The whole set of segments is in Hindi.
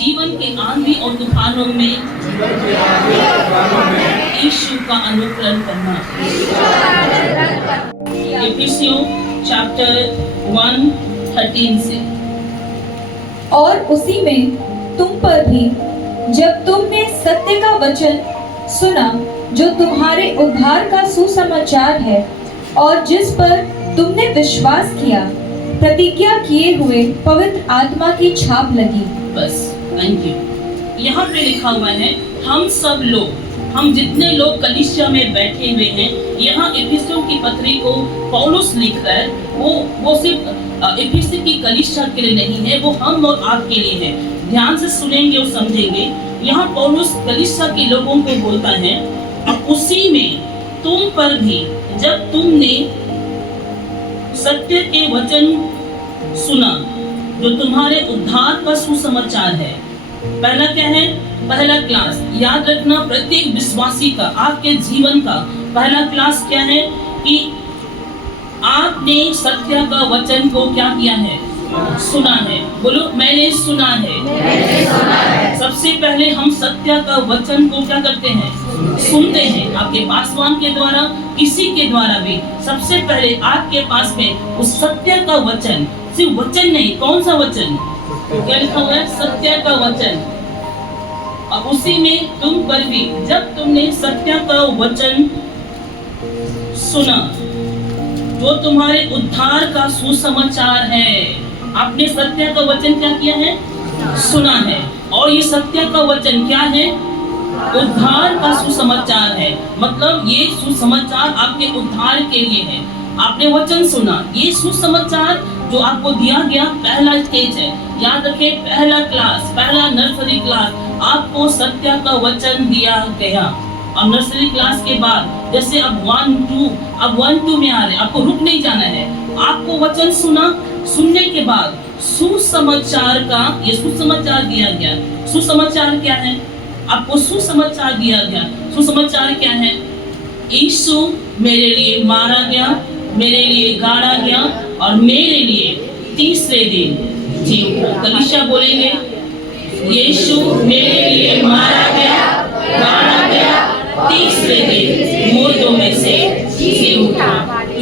जीवन के आंधी और तूफानों में यीशु का अनुकरण करना। इफिसियों चैप्टर 1:13 से। और उसी में तुम पर भी जब तुमने सत्य का वचन सुना जो तुम्हारे उद्धार का सुसमाचार है और जिस पर तुमने विश्वास किया, प्रतिज्ञा किए हुए पवित्र आत्मा की छाप लगी। बस, थैंक यू। यहाँ पे लिखा हुआ है हम सब लोग, हम जितने लोग कलीसिया में बैठे हुए हैं, यहाँ इफिसियों की पत्री को पौलुस लिखकर वो सिर्फ इफिसी की कलीसिया के लिए नहीं है, वो हम और आपके लिए है। ध्यान से सुनेंगे और समझेंगे। यहाँ पौलुस कलीसिया के लोगों को बोलता है, और उसी में तुम पर भी जब तुमने सत्य के वचन सुना जो तुम्हारे उद्धार का सुसमाचार है। पहला क्या है? पहला क्लास याद रखना, प्रत्येक विश्वासी का, आपके जीवन का पहला क्लास क्या है कि आपने सत्य का वचन को क्या किया है? सुना है। बोलो, मैंने सुना है। सबसे पहले हम सत्य का वचन को क्या करते हैं? सुनते हैं। आपके पासवान के द्वारा, किसी के द्वारा भी, सबसे पहले आपके पास में उस सत्य का वचन, सिर्फ वचन नहीं, कौन सा वचन? क्या लिखा हुआ है? सत्य का वचन। और उसी में तुम पर भी जब तुमने सत्य का वचन सुना जो तुम्हारे उद्धार का सुसमाचार है। आपने सत्य का वचन क्या किया है? सुना है। और ये सत्य का वचन क्या है? उद्धार का सुसमाचार है। मतलब ये सुसमाचार आपके उद्धार के लिए है। आपने वचन सुना, ये सुसमाचार जो आपको दिया गया पहला स्टेज है। याद रखें, पहला क्लास, पहला नर्सरी क्लास, आपको सत्य का वचन दिया गया। और नर्सरी क्लास के बाद जैसे अब 1-2 में आ रहे, आपको रुक नहीं जाना है। आपको वचन सुना, सुनने के बाद सुसमाचार का ये सुसमाचार दिया गया। सुसमाचार क्या है? आपको सुसमाचार दिया गया। सुसमाचार क्या है? यीशु मेरे लिए मारा गया, मेरे लिए गाड़ा गया और मेरे लिए तीसरे दिन जी उठा। कलीसिया बोलेंगे, यीशु मेरे लिए मारा गया, गाड़ा गया, तीसरे दिन मुर्दों में से जी उठा। तो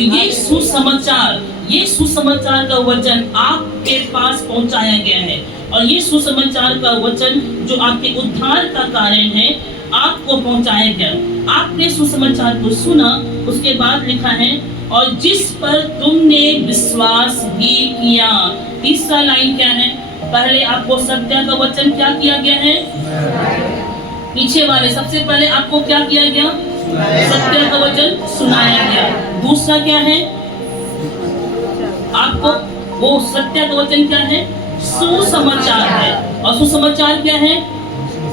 ये सुसमाचार का वचन आपके पास पहुंचाया गया है। और ये सुसमाचार का वचन जो आपके उद्धार का कारण है, आपको पहुंचाया गया। आपने सुसमाचार को सुना, उसके बाद लिखा है और जिस पर तुमने विश्वास भी किया। तीसरा लाइन क्या है? पहले आपको सत्य का वचन क्या किया गया है? पीछे वाले सबसे पहले आपको क्या किया गया? सत्य का वचन सुनाया गया। दूसरा क्या है? आपको वो सत्य का वचन क्या है? सुसमाचार है। और सुसमाचार क्या है?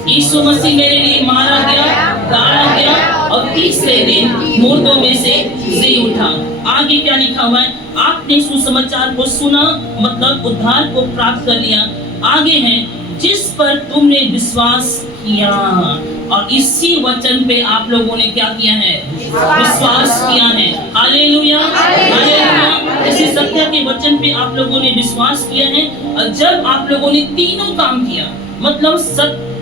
यीशु मसीह मेरे लिए मारा गया, गाड़ा गया और तीसरे दिन मुर्दों में से जी उठा। आगे क्या लिखा हुआ है? आपने सुसमाचार को सुना, मतलब उद्धार को प्राप्त कर लिया। आगे है जिस पर तुमने विश्वास किया। और इसी वचन पे आप लोगों ने क्या किया है? विश्वास किया है। Hallelujah, hallelujah. इसी सत्य के वचन पे आप लोगों ने विश्वास किया है। और जब आप लोगों ने तीनों काम किया, मतलब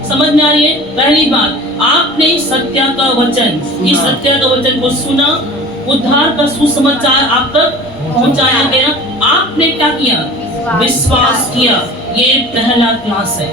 समझ में आ रही है? पहली बात, आपने सत्य का वचन, इस सत्य का वचन को सुना, उद्धार का सुसमाचार आप तक पहुंचाया गया। आपने क्या किया? विश्वास किया। ये पहला क्लास है।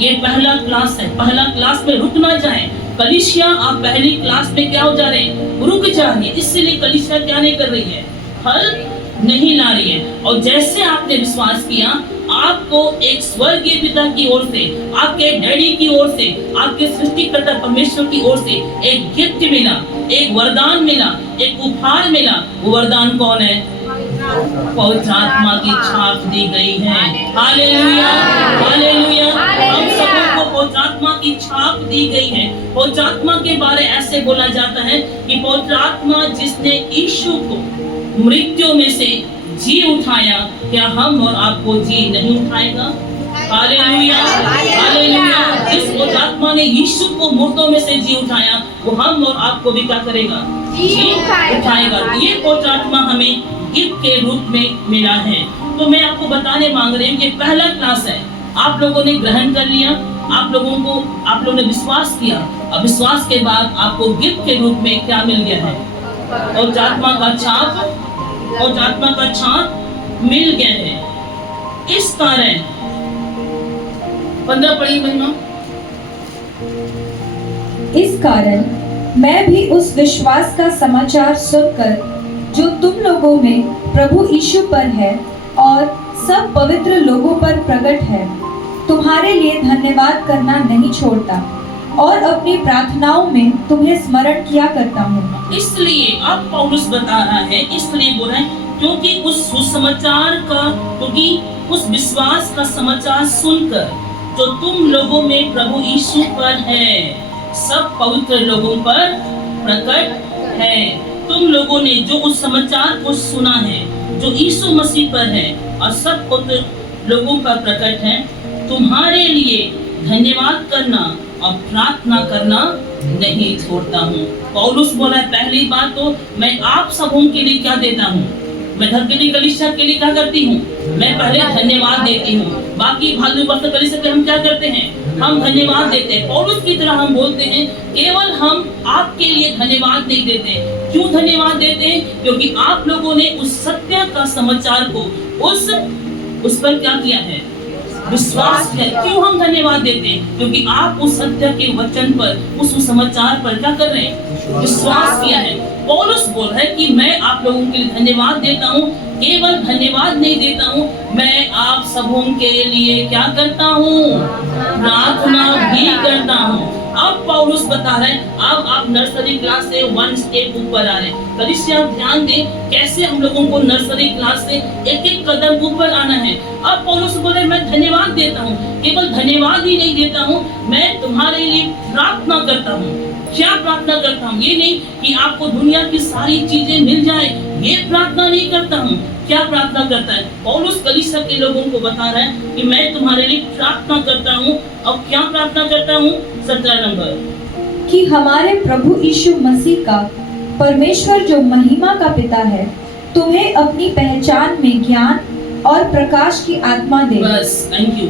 ये पहला क्लास है। पहला क्लास में रुक ना जाए। कलीसिया आप पहली क्लास में क्या हो जा रहे हैं? रुक जा रही है। इसलिए कलीसिया क्या नहीं कर रही है? हल नहीं ला रही है। और जैसे आपने विश्वास किया, आपको एक स्वर्गीय पिता की ओर से, आपके डैडी की ओर से, आपके सृष्टिकर्ता परमेश्वर की ओर से एक गिफ्ट मिला, एक वरदान मिला, एक उपहार मिला। वो वरदान कौन है? पवित्र आत्मा की छाप दी गई है। Hallelujah, hallelujah. हम सबको पवित्र आत्मा की छाप दी गई है। पवित्र आत्मा के बारे ऐसे बोला जाता है कि पवित्र आत्मा जिसने यीशु को मृत्यु में से जी उठाया, क्या हम और आपको जी नहीं उठाएगा? Hallelujah, hallelujah. जिस पवित्र आत्मा ने यीशु को मुर्दों में से जी उठाया, वो हम और आपको भी क्या करेगा? जी उठाएगा। ये पवित्र आत्मा हमें गिफ्ट के रूप में मिला है। तो मैं आपको बताने मांग रही हूँ कि पहला क्लास है, आप लोगों ने ग्रहण कर लिया। आप लोगों ने विश्वास किया, अब विश्वास के बाद आपको गिफ्ट के रूप में क्या मिल गया है? और आत्मा का छाप मिल गया है। इस कारण 15 पढ़ी महिमा। इस कारण मैं भी उस विश्वास का समाचार सुनकर जो तुम लोगों में प्रभु यीशु पर है और सब पवित्र लोगों पर प्रकट है, तुम्हारे लिए धन्यवाद करना नहीं छोड़ता और अपनी प्रार्थनाओं में तुम्हें स्मरण किया करता हूँ। इसलिए अब पौलुस बता रहा है, इसलिए बोल रहा है क्योंकि उस विश्वास का समाचार सुनकर जो तुम लोगों में प्रभु यीशु पर है, सब पवित्र लोगों पर प्रकट है। तुम लोगों ने जो उस समाचार को सुना है जो यीशु मसीह पर है और सब पवित्र लोगों पर प्रकट है, तुम्हारे लिए धन्यवाद करना और प्रार्थना करना नहीं छोड़ता हूँ। पौलुस बोला पहली बात तो मैं आप सबों के लिए क्या देता हूँ, मैं धरती कलीसिया के लिए क्या करती हूँ, मैं पहले धन्यवाद देती हूँ। बाकी भालू बस्तर कलीसिया के हम क्या करते हैं, हम धन्यवाद देते हैं। पौलुस की तरह हम बोलते हैं केवल हम आपके लिए धन्यवाद नहीं देते। क्यों धन्यवाद देते हैं? क्योंकि आप लोगों ने उस सत्य का समाचार को उस पर क्या किया है, विश्वास किया। क्यों हम धन्यवाद देते हैं? क्योंकि आप उस सत्य के वचन पर, उस समाचार पर क्या कर रहे हैं, विश्वास किया है। पौलुस बोल रहा है कि मैं आप लोगों के लिए धन्यवाद देता हूँ। केवल धन्यवाद नहीं देता हूँ, मैं आप सबों के लिए क्या करता हूँ, प्रार्थना भी करता हूँ। अब पौलुस बता रहे हैं, अब आप नर्सरी क्लास से 1 स्टेप ऊपर आ रहे हैं। कलीसिया ध्यान दें कैसे हम लोगों को नर्सरी क्लास से एक कदम ऊपर आना है। अब पौलुस बोले मैं धन्यवाद देता हूँ, केवल धन्यवाद ही नहीं देता हूँ, मैं तुम्हारे लिए प्रार्थना करता हूँ। क्या प्रार्थना करता हूँ? ये नहीं कि आपको दुनिया की सारी चीजें मिल जाए, ये प्रार्थना नहीं करता हूँ। क्या प्रार्थना करता है पौलुस? कलीसिया के लोगों को बता रहा है कि मैं तुम्हारे लिए प्रार्थना करता हूँ। और क्या प्रार्थना करता हूँ? 17 नंबर, कि हमारे प्रभु यीशु मसीह का परमेश्वर जो महिमा का पिता है तुम्हें अपनी पहचान में ज्ञान और प्रकाश की आत्मा दे। बस, थैंक यू।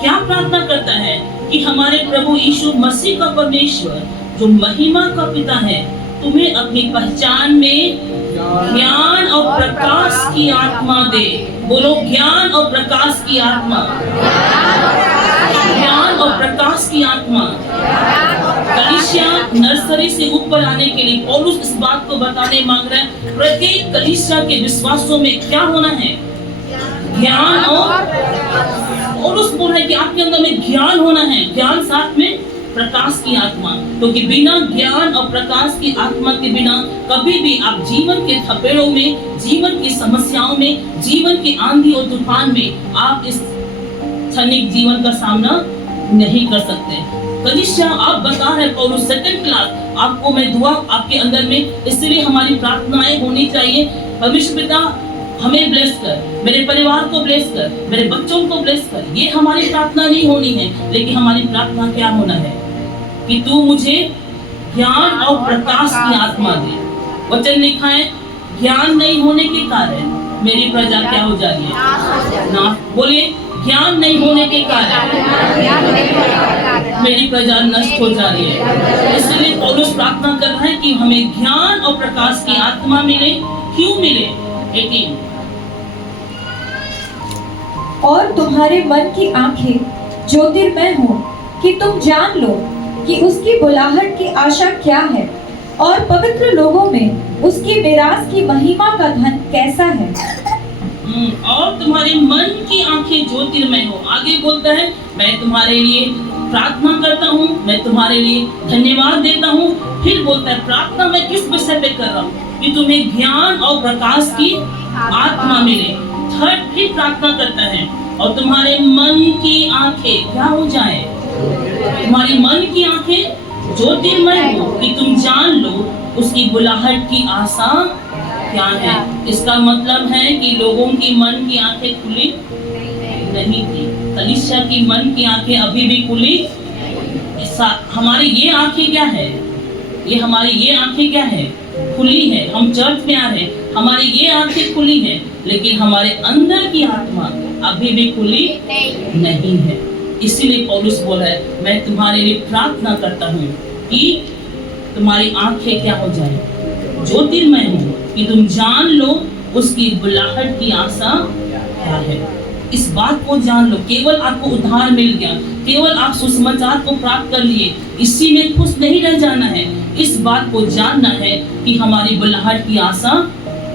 क्या प्रार्थना करता है? कि हमारे प्रभु यीशु मसीह का परमेश्वर जो महिमा का पिता है तुम्हें अपनी पहचान में ज्ञान और प्रकाश की आत्मा दे। बोलो ज्ञान और प्रकाश की आत्मा, ज्ञान और प्रकाश की आत्मा। कलीसिया नर्सरी से ऊपर आने के लिए पौलुस इस बात को बताने मांग रहा है, प्रत्येक कलीसिया के विश्वासों में क्या होना है, ज्ञान। और पौलुस बोल रहा है कि आपके अंदर में ज्ञान होना है, ज्ञान साथ में प्रकाश की आत्मा। क्योंकि बिना ज्ञान और प्रकाश की आत्मा के बिना कभी भी आप जीवन के थपेड़ों में, जीवन की समस्याओं में, जीवन की आंधी और तूफान में आप इस क्षणिक जीवन का सामना नहीं कर सकते। कलीसिया आप बता रहे पौलुस सेकंड क्लास आपको मैं दुआ आपके अंदर में, इसलिए हमारी प्रार्थनाएं होनी चाहिए। परमेश्वर पिता हमें ब्लेस कर, मेरे परिवार को ब्लेस कर, मेरे बच्चों को ब्लेस कर। ये हमारी प्रार्थना नहीं होनी है, लेकिन हमारी प्रार्थना क्या होना है कि तू मुझे ज्ञान और प्रकाश की आत्मा दे। वचन लिखा है ज्ञान नहीं होने के कारण मेरी प्रजा क्या हो जा रही है, ना बोलिए, ज्ञान नहीं होने के कारण मेरी प्रजा नष्ट हो जा रही है। इसलिए पौलुस प्रार्थना कर रहा है कि हमें ज्ञान और प्रकाश की आत्मा मिले। क्यों मिले? 18, और तुम्हारे मन की आंखें ज्योतिर्मय हो कि तुम जान लो कि उसकी बुलाहट की आशा क्या है और पवित्र लोगों में उसकी मिरास की महिमा का धन कैसा है। और तुम्हारे मन की आंखें ज्योतिर्मय हो। आगे बोलता है मैं तुम्हारे लिए प्रार्थना करता हूँ, मैं तुम्हारे लिए धन्यवाद देता हूँ। फिर बोलता है प्रार्थना मैं किस विषय पे कर रहा हूँ कि तुम्हें ज्ञान और प्रकाश की आत्मा मिले। थर्ड फिर प्रार्थना करता है और तुम्हारे मन की आंखें क्या हो जाए, तुम्हारी मन की आंखें ज्योतिर्मय हो कि तुम जान लो उसकी बुलाहट की आशा क्या है। इसका मतलब है कि लोगों की मन की आंखें खुली नहीं थी। कलीसिया की मन की आंखें अभी भी खुली। हमारी ये आंखें क्या है, ये हमारी ये आंखें क्या है, खुली है। हम चर्च में आ रहे हैं, हमारी ये आंखें खुली है, लेकिन हमारे अंदर की आत्मा अभी भी खुली नहीं है। इसीलिए पौलुस बोला है, मैं तुम्हारे लिए प्रार्थना करता हूँ कि तुम्हारी आंखें क्या हो जाए, ज्योतिर्मय हो, कि तुम जान लो उसकी बुलाहट की आशा क्या है। इस बात को जान लो। केवल आपको उद्धार मिल गया, केवल आप सुसमाचार को प्राप्त कर लिए, इसी में खुश नहीं रह जाना है। इस बात को जानना है कि हमारी बुलाहट की आशा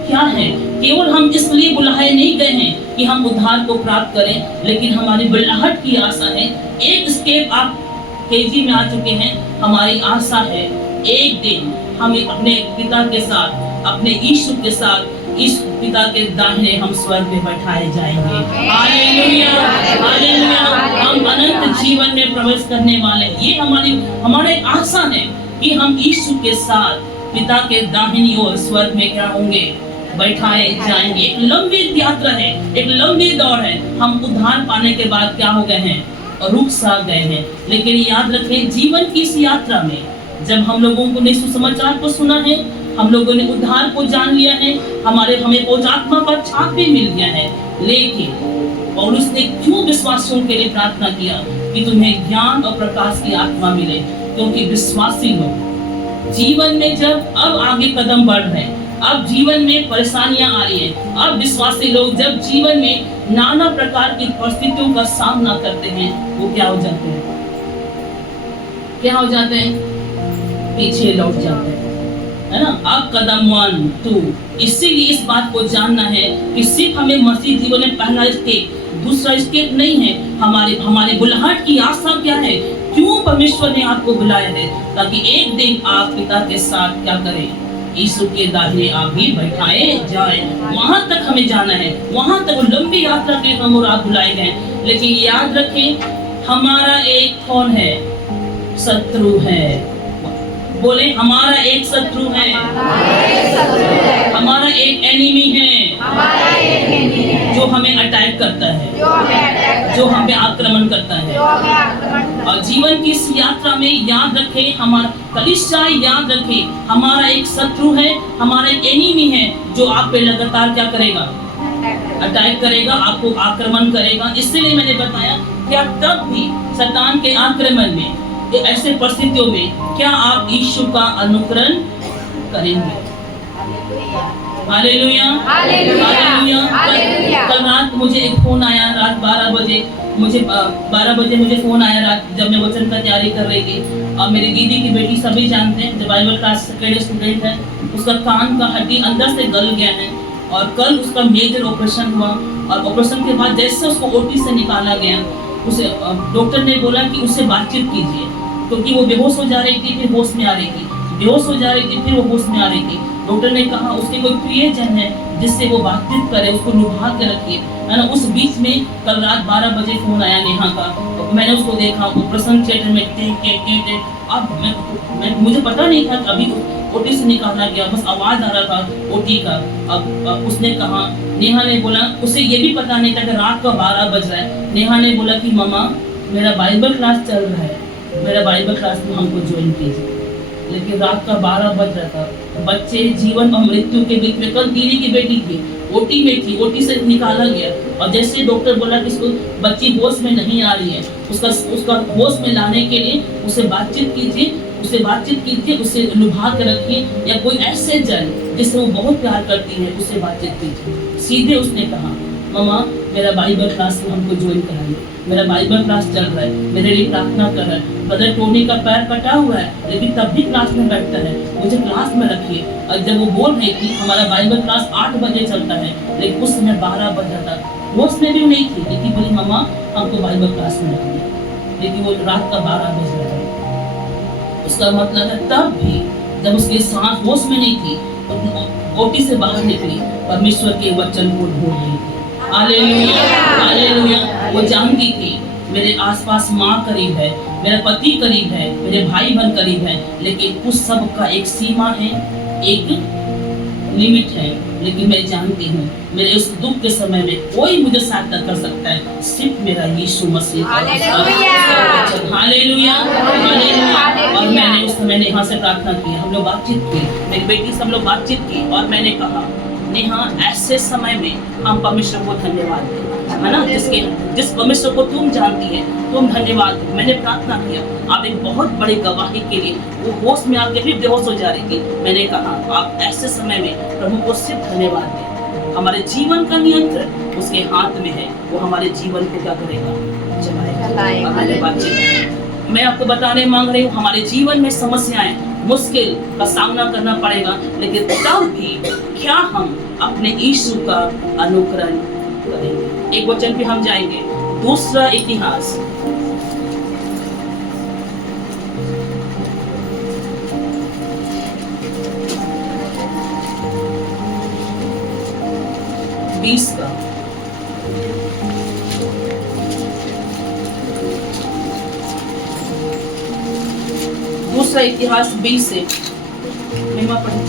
क्या है। केवल हम इसलिए बुलाए नहीं गए हैं कि हम उद्धार को प्राप्त करें, लेकिन हमारी बुलाहट की आशा है। एक स्टेप आप केजी में आ चुके हैं। हमारी आशा है एक दिन हम अपने पिता के साथ, अपने यीशु के साथ, इस पिता के दाहिने हम स्वर्ग में बैठाए जाएंगे। Hallelujah, hallelujah. हम अनंत जीवन में प्रवेश करने वाले हैं। ये हमारे आशा है कि हम यीशु के साथ पिता के दाहिनी ओर स्वर्ग में क्या होंगे, बैठाए जाएंगे। एक लंबी यात्रा है, एक लंबी दौड़ है। हम उद्धार पाने के बाद क्या हो गए हैं, रुक सा गए हैं। लेकिन याद रखें, जीवन की इस यात्रा में जब हम लोगों को सुसमाचार को सुना है, हम लोगों ने उद्धार को जान लिया है, हमें पवित्र आत्मा का छाप भी मिल गया है, लेकिन पौलुस ने क्यों विश्वासियों के लिए प्रार्थना किया कि तुम्हें ज्ञान और प्रकाश की आत्मा मिले? क्योंकि विश्वासी लोग जीवन में जब अब आगे कदम बढ़ रहे हैं, अब जीवन में परेशानियां आ रही हैं, अब विश्वासी लोग जब जीवन में नाना प्रकार की परिस्थितियों का सामना करते हैं, वो क्या हो जाते हैं, क्या हो जाते हैं, पीछे लौट जाते हैं, है ना। अब कदम 1, 2। इसीलिए इस बात को जानना है कि सिर्फ हमें मसीह जीवन में पहला स्टेप, दूसरा स्टेप नहीं है। हमारे बुलाहट की आशा क्या है, क्यों परमेश्वर ने आपको बुलाया है, ताकि एक दिन आप पिता के साथ क्या करें, यीशु के दाहिने आप भी बैठाए जाए। वहां तक हमें जाना है, वहां तक लंबी यात्रा के हम और आप बुलाए गए। लेकिन याद रखें, हमारा एक कौन है, शत्रु है। बोले, हमारा एक शत्रु है, हमारा एक एनिमी है, जो हमें अटैक करता है, जो हमें आक्रमण करता है। और जीवन की इस यात्रा में याद रखें, हमारा कलीसिया याद रखें, हमारा एक शत्रु है, हमारा एक एनिमी है, जो आप पे लगातार क्या करेगा, अटैक करेगा, आपको आक्रमण करेगा। इसलिए मैंने बताया क्या तब भी शैतान के आक्रमण में, ऐसे परिस्थितियों में क्या आप यीशु का अनुकरण करेंगे? Hallelujah, hallelujah. कल रात मुझे एक फोन आया, रात 12 बजे मुझे 12 बजे मुझे फोन आया रात, जब मैं वचन का तैयारी कर रही थी। और मेरी दीदी की बेटी सभी जानते हैं, जो बाइबल क्लास सेकेंड स्टूडेंट है, उसका कान का हड्डी अंदर से गल गया है और कल उसका मेजर ऑपरेशन हुआ। और ऑपरेशन के बाद जैसे उसको ओटी से निकाला गया, उसे डॉक्टर ने बोला कि उससे बातचीत कीजिए, क्योंकि वो बेहोश हो जा रही थी, फिर होश में आ रही थी, बेहोश हो जा रही थी, फिर वो होश में आ रही थी। डॉक्टर ने कहा उसके कोई प्रियजन है जिससे वो बातचीत करे, उसको लुभा के रखिए, है ना। उस बीच में कल रात 12 बजे फोन आया नेहा का, तो मैंने उसको देखा ऑपरेशन थिएटर में अब मुझे पता नहीं था, अभी ओटी से निकाला गया, बस आवाज आ रहा था ओटी का। अब उसने कहा, नेहा ने बोला, उसे ये भी पता नहीं था कि रात का 12 बज रहा है। नेहा ने बोला कि मम्मा मेरा बाइबल क्लास चल रहा है, मेरा बाइबल क्लास में हमको ज्वाइन कीजिए। लेकिन रात का 12 बज रहा था, बच्चे जीवन और मृत्यु के बीच में। कल दीदी की बेटी थी, ओटी में थी, ओटी से निकाला गया और जैसे डॉक्टर बोला कि इसको बच्ची होश में नहीं आ रही है, उसका होश में लाने के लिए उसे बातचीत कीजिए, उसे लुभा के रखिए, या कोई ऐसे जन जिससे वो बहुत प्यार करती है उससे बातचीत कीजिए। सीधे उसने कहा, मम्मा मेरा बाइबल क्लास में हमको ज्वाइन कराइए, मेरा बाइबल क्लास चल रहा है, मेरे लिए प्रार्थना कर रहा है। ब्रदर टोनी का पैर कटा हुआ है, लेकिन तब भी क्लास में बैठता है, मुझे क्लास में रखिए। और जब वो बोल रही थी, हमारा बाइबल क्लास 8 बजे चलता है, लेकिन उस समय 12 बज जाता, वो उसमें भी नहीं थी, लेकिन बोली मम्मा हमको बाइबल क्लास में रखिए। लेकिन वो रात का 12 बज रहा था। उसका मतलब है तब भी जब उसकी सांस होश में नहीं थी, तो ओटी से बाहर निकली, परमेश्वर के वचन को ढूंढ रही थी। Hallelujah, hallelujah. वो जानती थी मेरे आसपास माँ करीब है, मेरा पति करीब है, मेरे भाई बहन करीब है, लेकिन उस सब का एक सीमा है, एक लिमिट है। लेकिन मैं जानती हूँ मेरे उस दुख के समय में कोई मुझे सहायता कर सकता है, सिर्फ मेरा यीशु मसीह। Hallelujah, hallelujah. और मैंने उस समय नेहा से प्रार्थना की, हम लोग बातचीत की, मेरी बेटी से हम लोग बातचीत की, और मैंने कहा नेहा, ऐसे समय में हम परमेश्वर को धन्यवाद दें, है ना? जिस परमेश्वर को तुम जानती है, तुम धन्यवाद दो। मैंने प्रार्थना किया, आप एक बहुत बड़ी गवाही के लिए, वो होश में आके भी बेहोश हो जा रही थी। मैंने कहा आप ऐसे समय में प्रभु को सिर्फ धन्यवाद दें। हमारे जीवन का नियंत्रण उसके हाथ में है, वो हमारे जीवन को क्या करेगा, चलाएगा। हमारे बातचीत मैं आपको बताने मांग रही हूँ, हमारे जीवन में समस्याएं, मुश्किल का सामना करना पड़ेगा, लेकिन तब भी क्या हम अपने यीशु का अनुकरण करेंगे। एक वचन पे हम जाएंगे, दूसरा इतिहास 20 का। दूसरा इतिहास 20 से महिमा पढ़े।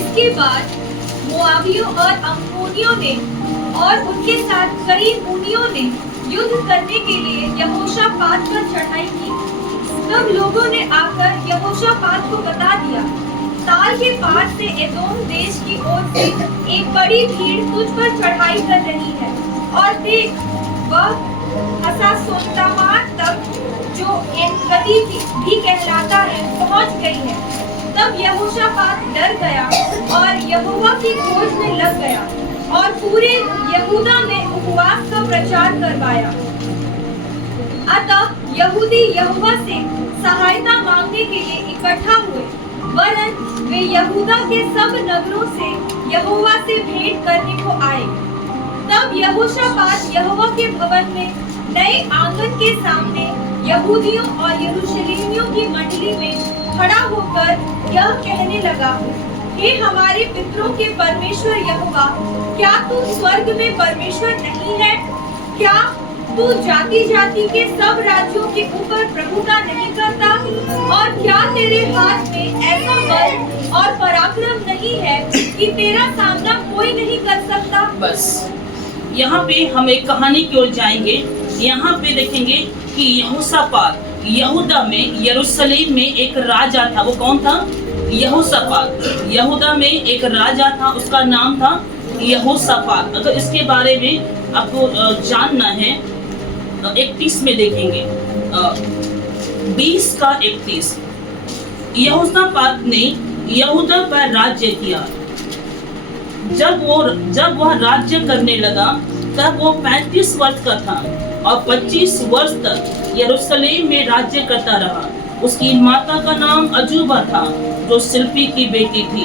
इसके बाद मोआबियों और अम्मोनियों ने और उनके साथ कई मुनियों ने युद्ध करने के लिए यहोशापात पर चढ़ाई की। तब लोगों ने आकर यहोशापात को बता दिया, ताल के पार से एदोम देश की ओर से एक बड़ी भीड़ तुझ पर चढ़ाई कर रही है, और देख वह हसासोंतामार तक, जो एक गदी भी कहलाता है, पहुंच गई है। तब यहोशापात डर गया और यहोवा की खोज में लग गया और पूरे यहूदा में उपवास का प्रचार करवाया। अतः यहूदी यहोवा से सहायता मांगने के लिए इकट्ठा हुए, वरन वे यहूदा के सब नगरों से यहोवा से भेंट करने को आए। तब यहोशापात यहोवा के भवन में नए आंगन के सामने यहूदियों और यरूशलेमियों की मंडली में खड़ा होकर यह कहने लगा, हे हमारे पितरों के परमेश्वर यहोवा, क्या तू स्वर्ग में परमेश्वर नहीं है? क्या तू जाति जाति के सब राज्यों के ऊपर प्रभुता नहीं करता? और क्या तेरे हाथ में ऐसा बल और पराक्रम नहीं है कि तेरा सामना कोई नहीं कर सकता? बस यहाँ पे हम एक कहानी की ओर जाएंगे। यहाँ पे देखेंगे कि यहोशापात यहूदा में, यरूशलेम में एक राजा था। वो कौन था? यहोशापात। यहूदा में एक राजा था, उसका नाम था यहोशापात। अगर इसके बारे में आपको जानना है, 31 में देखेंगे, 20 का 31। यहोशापात ने यहूदा पर राज्य किया। जब वह राज्य करने लगा तब वो 35 वर्ष का था और 25 वर्ष तक यरूशलेम में राज्य करता रहा। उसकी माता का नाम अजूबा था, जो शिल्पी की बेटी थी,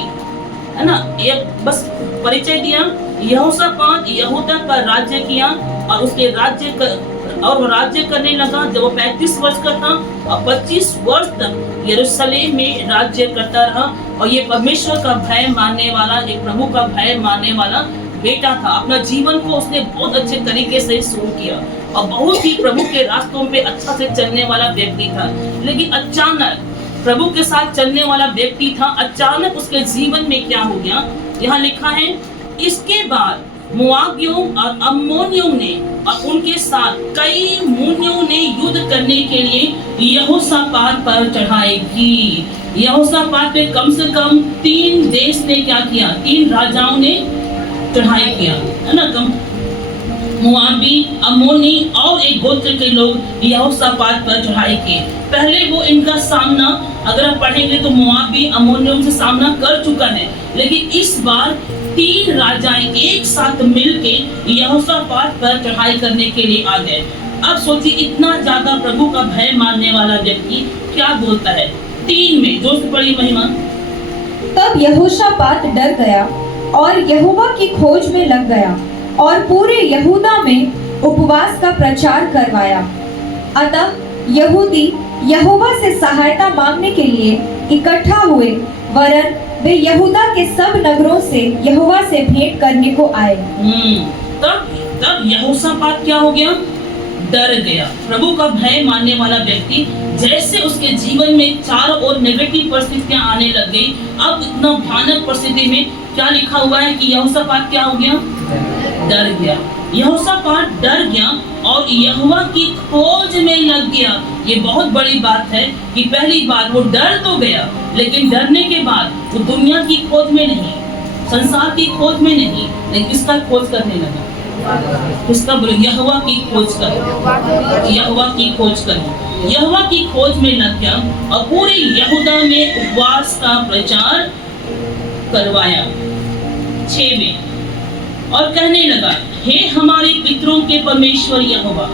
है ना? एक बस परिचय दिया। यहोशापात यहूदा पर राज्य किया और उसके राज्य करने लगा जब वो 35 वर्ष का था और 25 वर्ष तक यरूशलेम में राज्य करता रहा। और ये परमेश्वर का भय मानने वाला, एक प्रभु का भय मानने वाला बेटा था। अपना जीवन को उसने बहुत अच्छे तरीके से शुरू किया और बहुत ही प्रभु के रास्तों पे अच्छा से चलने वाला व्यक्ति था। लेकिन अचानक प्रभु के साथ चलने वाला व्यक्ति था, अचानक उसके जीवन में क्या हो गया? यहाँ लिखा है, इसके बाद मोआबियों और अम्मोनियों ने और उनके साथ कई मुनियों ने युद्ध करने के लिए यहोशापात पर चढ़ाई की। यहोशापात पे कम से कम 3 देश ने क्या किया? 3 राजाओं ने चढ़ाई किया, है ना? मोआबी, अम्मोनी और एक गोत्र के लोग यहोशापात पर चढ़ाई किए। पहले वो इनका सामना, अगर आप पढ़ेंगे तो मोआबी, अम्मोनियों से सामना कर चुका है, लेकिन इस बार 3 राजाएं एक साथ मिलके यहोशापात पर चढ़ाई करने के लिए आ गए। अब सोचिए, इतना ज्यादा प्रभु का भय मानने वाला व्यक्ति क्या बोलता है? 3 में जो से बड़ी महिमा। तब यहोशापात डर गया और यहोवा की खोज में लग गया और पूरे यहूदा में उपवास का प्रचार करवाया। अतः यहूदी यहोवा से सहायता मांगने के लिए इकट्ठा हुए, वरन वे यहूदा के सब नगरों से यहोवा से भेंट करने को आए। तब यहोशापात क्या हो गया? डर गया। प्रभु का भय मानने वाला व्यक्ति, जैसे उसके जीवन में चारों ओर नेगेटिव परिस्थितियां आने लग गई, अब इतना भयानक परिस्थिति में क्या लिखा हुआ है कि यहोशापात क्या हो गया? डर गया। यहोशापात डर गया और यहोवा की खोज में लग गया। ये बहुत बड़ी बात है कि पहली बार वो डर तो गया, लेकिन डरने के बाद वो दुनिया की खोज में नहीं, संसार की खोज में नहीं, लेकिन किसका खोज करने लगा? किसका? बोलो, यहोवा की खोज करो, यहोवा की खोज करो। यहोवा की खोज में लग गया और पूरे यहूदा में उपवास का प्रचार करवाया। 6 में और कहने लगा, हे हमारे पितरों के परमेश्वर यहोवा,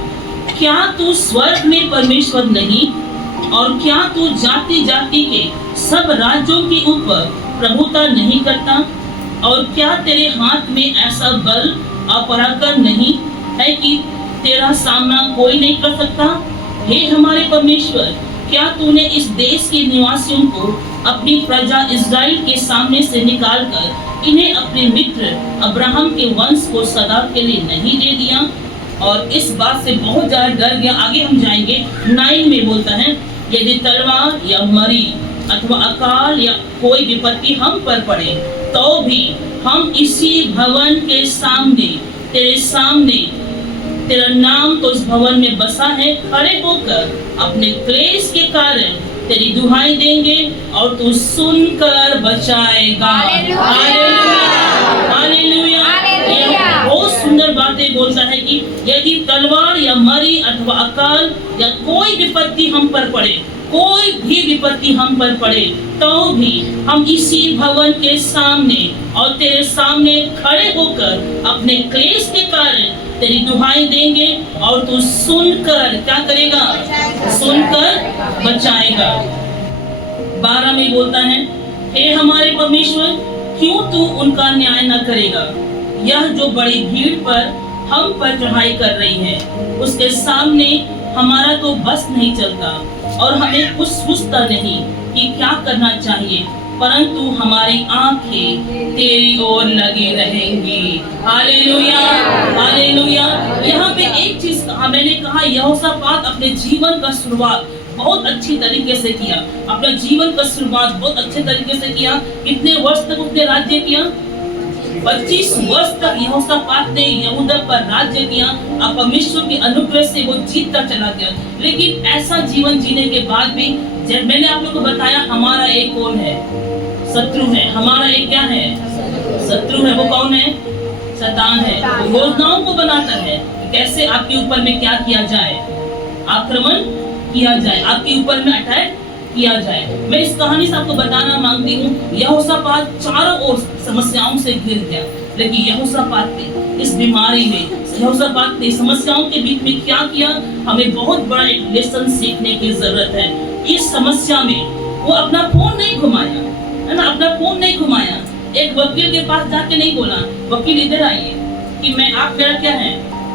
क्या तू स्वर्ग में परमेश्वर नहीं, और क्या तू जाति जाति के सब राज्यों के ऊपर प्रभुता नहीं करता? और क्या तेरे हाथ में ऐसा बल और पराक्रम नहीं है कि तेरा सामना कोई नहीं कर सकता? हे हमारे परमेश्वर, क्या तूने इस देश के निवासियों को अपनी प्रजा इस्राएल के सामने से निकालकर इन्हें अपने मित्र अब्राहम के वंश को सदा के लिए नहीं दे दिया? और इस बात से बहुत ज्यादा डर गया। आगे हम जाएंगे, 9 में बोलता है, यदि तलवार या मरी अथवा अकाल या कोई विपत्ति हम पर पड़े, तो भी हम इसी भवन के सामने, तेरे सामने, तेरा नाम तो इस भवन में बसा है, खड़े होकर अपने क्लेश के कारण तेरी दुहाई देंगे और तू सुनकर बचाएगा। हालेलुया। यह बहुत सुंदर बातें बोलता है कि यदि तलवार या मरी अथवा अकाल या कोई विपत्ति हम पर पड़े, कोई भी विपत्ति हम पर पड़े, तो भी हम इसी भवन के सामने और तेरे सामने खड़े होकर अपने क्लेश के कारण तेरी दुहाई देंगे और तू सुनकर क्या करेगा? सुनकर बचाएगा। 12 में बोलता है, हे हमारे परमेश्वर, क्यों तू उनका न्याय न करेगा? यह जो बड़ी भीड़ पर हम पर चढ़ाई कर रही है, उसके सामने हमारा तो बस नहीं चलता और हमें कुछ सूझता नहीं कि क्या करना चाहिए, परंतु हमारी आंखें तेरी ओर लगी रहेंगी। Hallelujah, hallelujah. यहाँ पे एक चीज कहा, मैंने कहा यहोशापात अपने जीवन का शुरुआत बहुत अच्छी तरीके से किया, अपने जीवन का शुरुआत बहुत अच्छे तरीके से किया। कितने वर्ष तक उसने राज्य किया? 25 वर्ष तक यहोशापात ने यहूदा पर राज्य किया और परमेश्वर के अनुग्रह से वो जीतता चला गया। लेकिन ऐसा जीवन जीने के बाद भी, जब मैंने आप लोगों को बताया, हमारा एक कौन है? शत्रु है। हमारा एक क्या है? शत्रु है। वो कौन है? शैतान है। वो योजनाओं को बनाता है कैसे आपके ऊपर में क्या किया जाए, आक्रमण किया जाए, आपके ऊपर में अटैक किया जाए। मैं इस कहानी से आपको बताना मांगती हूँ, यहोशापात चारों ओर समस्याओं से घिर गया, लेकिन यहोशापात ने इस बीमारी में, यहोशापात ने समस्याओं के बीच में क्या किया? हमें बहुत बड़ा एक लेसन सीखने की जरूरत है। इस समस्या में वो अपना फोन नहीं घुमाया, है ना, अपना फोन नहीं घुमाया। एक वकील के पास जाके नहीं बोला, वकील इधर आइए कि आप मेरा क्या है,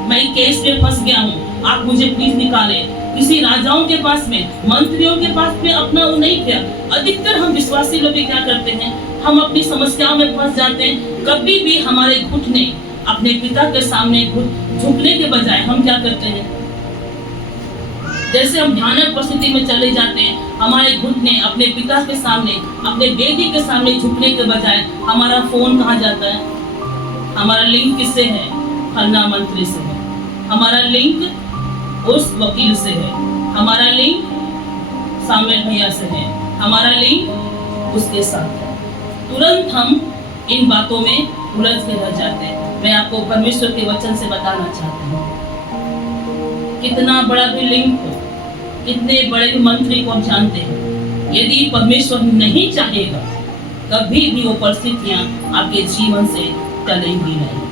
मैं केस में फंस गया हूँ, आप मुझे प्लीज निकालें। किसी राजाओं के पास में, मंत्रियों के पास में अपना वो नहीं किया। अधिकतर हम विश्वासी लोग क्या करते हैं, हम अपनी समस्याओं में फंस जाते हैं। कभी भी हमारे घुटने अपने पिता के सामने झुकने के बजाय हम क्या करते हैं, जैसे हम भयानक परिस्थिति में चले जाते हैं, हमारे घुटने अपने पिता के सामने, अपने बेटी के सामने झुकने के बजाय हमारा फोन कहाँ जाता है? हमारा लिंक किससे है? फलना मंत्री से है। हमारा लिंक उस वकील से है। हमारा लिंक सामेल भैया से है। हमारा लिंक उसके साथ है। तुरंत हम इन बातों में उलझ के रह जाते हैं। मैं आपको परमेश्वर के वचन से बताना चाहती हूँ, कितना बड़ा भी लिंक हो, कितने बड़े भी मंत्री को जानते हैं, यदि परमेश्वर नहीं चाहेगा, कभी भी वो परिस्थितियां आपके जीवन से टलेंगी नहीं।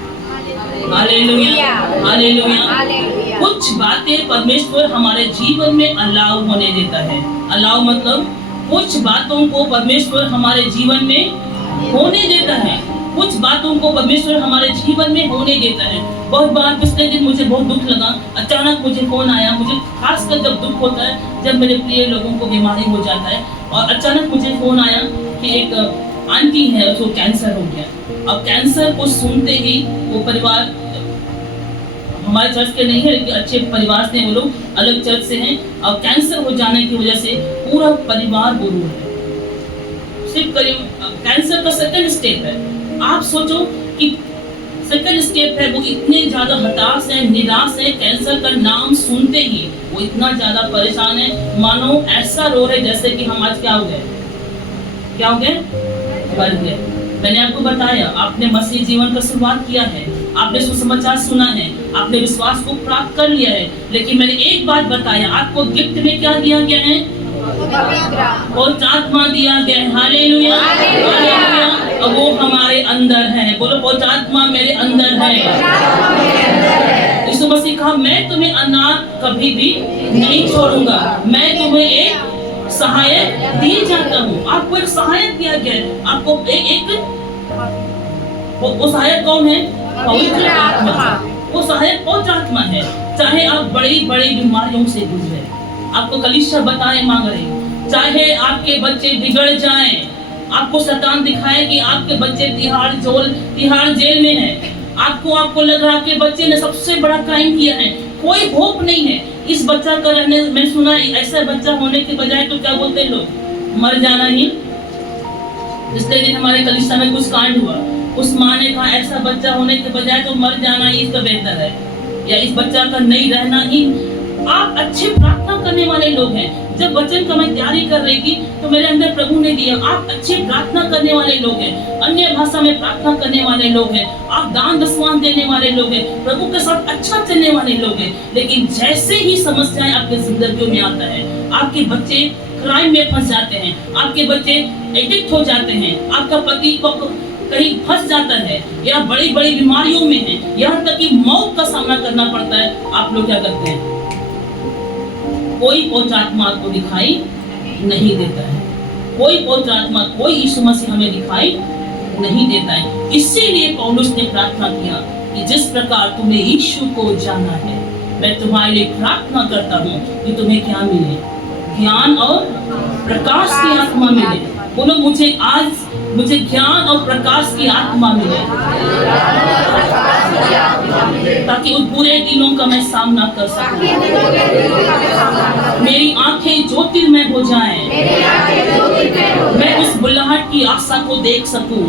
Hallelujah, hallelujah. कुछ बातें परमेश्वर हमारे जीवन में अलाउ होने देता है। अलाउ मतलब कुछ बातों को परमेश्वर हमारे जीवन में होने देता है, कुछ बातों को परमेश्वर हमारे जीवन में होने देता है। बहुत बार पिछले दिन मुझे बहुत दुख लगा, अचानक मुझे फोन आया। मुझे खासकर जब दुख होता है, जब मेरे प्रिय लोगों को बीमारी हो जाता है, और अचानक मुझे फोन आया कि एक आंटी है, उसको कैंसर हो गया। अब कैंसर को सुनते ही वो परिवार, हमारे चर्च के नहीं है लेकिन अच्छे परिवार से, वो लोग अलग चर्च से हैं, और कैंसर हो जाने की वजह से पूरा परिवार गुरु है। सिर्फ कैंसर का सेकंड स्टेप है। आप सोचो कि सेकंड स्टेप है, वो इतने ज्यादा हताश है, निराश है, कैंसर का नाम सुनते ही वो इतना ज्यादा परेशान है, मानो ऐसा रो रहे जैसे कि हम आज क्या हो गए, क्या हो गए, मर गए। मैंने आपको बताया, आपने मसीह जीवन का शुरुआत किया है, आपने सुसमाचार सुना है, आपने विश्वास को प्राप्त कर लिया है, लेकिन मैंने एक बात बताया, आपको गिफ्ट में क्या दिया गया है? पवित्र आत्मा दिया गया है। Hallelujah, hallelujah. अब वो हमारे अंदर है। बोलो, पवित्र आत्मा मेरे अंदर है। यीशु मसीह कहा, मैं तुम्हें अनाथ कभी भी नहीं छोड़ूंगा, मैं तुम्हें एक सहायक दिए जाता हूँ। आपको एक सहायक दिया गया है। आपको एक वो सहायक कौन है? पवित्र आत्मा। वो सहायक पवित्र आत्मा है। चाहे आप बड़ी बड़ी बीमारियों से गुजरे, आपको कलीसिया बताए मांग रही, चाहे आपके बच्चे बिगड़ जाएं, आपको शैतान दिखाए कि आपके बच्चे तिहाड़ जेल में हैं, आपको लग रहा है कि बच्चे ने सबसे बड़ा क्राइम किया है, कोई होप नहीं है इस बच्चा का रहने। मैं सुना ऐसा बच्चा होने के बजाय तो क्या बोलते हैं लोग, मर जाना ही। पिछले दिन हमारे कलीसिया में कुछ कांड हुआ, उस माँ ने कहा ऐसा बच्चा होने के बजाय तो मर जाना ही इसका बेहतर है, या इस बच्चा का नहीं रहना ही। आप अच्छे प्रार्थना करने वाले लोग हैं। जब वचन का मैं तैयारी कर रही थी तो मेरे अंदर प्रभु ने दिया, आप अच्छे प्रार्थना करने वाले लोग हैं, अन्य भाषा में प्रार्थना करने वाले लोग हैं, आप दान दशवान देने वाले लोग हैं, प्रभु के साथ अच्छा चलने वाले लोग हैं। लेकिन जैसे ही समस्याएं आपके जिंदगी में आता है, आपके बच्चे क्राइम में फंस जाते हैं, आपके बच्चे एडिक्ट हो जाते हैं, आपका पति कहीं फंस जाता है, या बड़ी बड़ी बीमारियों में है, यहाँ तक कि मौत का सामना करना पड़ता है, आप लोग क्या करते हैं? कोई पवित्र आत्मा आपको दिखाई नहीं देता है। कोई पवित्र आत्मा, कोई यीशु मसीह हमें दिखाई नहीं देता है। इसीलिए पौलुस ने प्रार्थना किया कि जिस प्रकार तुम्हें यीशु को जाना है, मैं तुम्हारे लिए प्रार्थना करता हूँ कि तुम्हें क्या मिले? ज्ञान और प्रकाश की आत्मा मिले। बोलो, मुझे ज्ञान और प्रकाश की आत्मा मिले, ताकि उन बुरे दिनों का मैं सामना कर सकूं। मेरी आंखें ज्योतिर्मय हो जाएं, मैं उस बुलाहट की आशा को देख सकूं।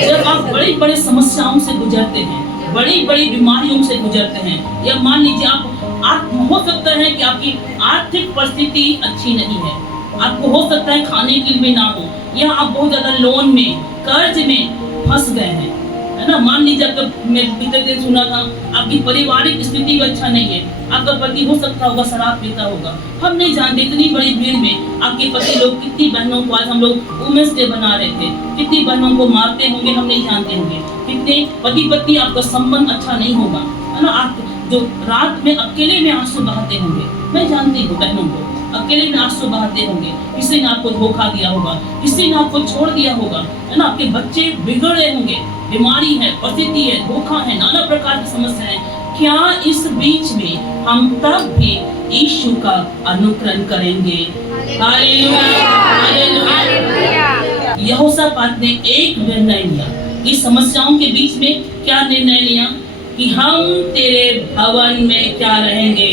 जब आप बड़ी बड़ी समस्याओं से गुजरते हैं, बड़ी बड़ी बीमारियों से गुजरते हैं, या मान लीजिए आप हो सकता है कि आपकी आर्थिक परिस्थिति अच्छी नहीं है, आपको हो सकता है खाने के लिए ना हो, या आप बहुत ज्यादा लोन में, कर्ज में फंस गए हैं, है ना। मान लीजिए आपका, मैं पिछले दिन सुना था, आपकी पारिवारिक स्थिति भी अच्छा नहीं है, आपका पति हो सकता होगा शराब पीता होगा, हम नहीं जानते। इतनी बड़ी भीड़ में आपके पति लोग, कितनी बहनों को, आज हम लोग वुमेन्स डे बना रहे थे, कितनी बहनों को मारते होंगे हम नहीं जानते होंगे, कितने पति पत्नी आपका संबंध अच्छा नहीं होगा, है ना। आप जो रात में अकेले में आंसू बहाते होंगे, मैं जानती हूँ बहनों को, अकेले में आंसू बहाते होंगे, किसी ने आपको धोखा दिया होगा, किसी ने आपको छोड़ दिया होगा, है ना। आपके बच्चे बिगड़े होंगे, बीमारी है, परिस्थिति है, धोखा है, नाना प्रकार की समस्या है। क्या इस बीच में हम तब भी यीशु का अनुकरण करेंगे? Hallelujah, hallelujah. यहोशापात ने एक निर्णय लिया, इस समस्याओं के बीच में क्या निर्णय लिया कि हम तेरे भवन में क्या रहेंगे?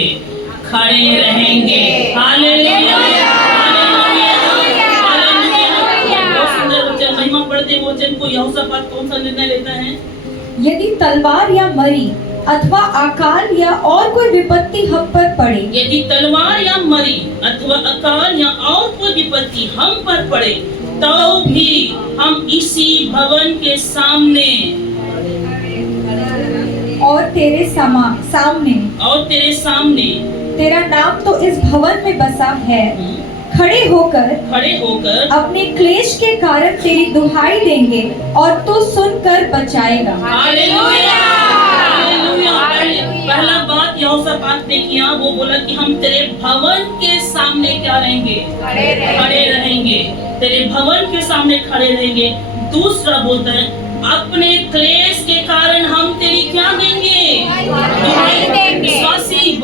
खड़े रहेंगे। Hallelujah, hallelujah, hallelujah. बहुत सुंदर वचन, महिमा पढ़ते वचन को यहोशापात कौन सा निर्णय लेता है? यदि तलवार या मरी अथवा अकाल या और कोई विपत्ति हम पर पड़े, यदि तलवार या मरी अथवा अकाल या और कोई विपत्ति हम पर पड़े, तो भी हम इसी भवन के सामने और तेरे सामने तेरा नाम तो इस भवन में बसा है, खड़े होकर अपने क्लेश के कारण तेरी दुहाई देंगे और तू सुनकर बचाएगा। Hallelujah, hallelujah. पहला बात यहोशापात ने किया, वो बोला कि हम तेरे भवन के सामने क्या रहेंगे? खड़े रहेंगे। तेरे भवन के सामने खड़े रहेंगे। दूसरा बोलता है, अपने क्लेश के कारण हम तेरी क्या देंगे? दुहाई देंगे। विश्वासी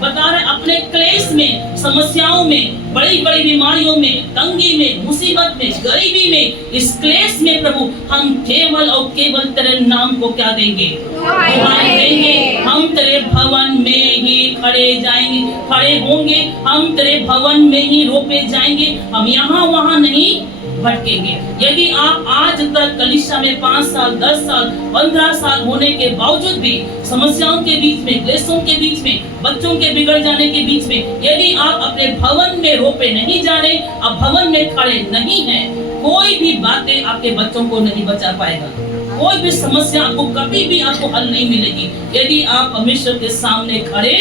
बता रहे, अपने क्लेश में, समस्याओं में, बड़ी बड़ी बीमारियों में, तंगी में, मुसीबत में, गरीबी में, इस क्लेश में प्रभु हम केवल और केवल तेरे नाम को क्या देंगे? दुहाई देंगे। हम तेरे भवन में ही खड़े होंगे, हम तेरे भवन में ही रोपे जाएंगे, हम यहाँ वहाँ नहीं भटकेंगे। यदि आप आज तक कलीसिया में 5 साल, 10 साल, 15 साल होने के बावजूद भी समस्याओं के बीच में, क्लेशों के बीच में, बच्चों के बिगड़ जाने के बीच में, यदि आप अपने भवन में रोपे नहीं जा रहे, आप भवन में खड़े नहीं हैं, कोई भी बातें आपके बच्चों को नहीं बचा पाएगा। कोई भी समस्या आपको कभी भी आपको हल नहीं मिलेगी यदि आप परमेश्वर के सामने खड़े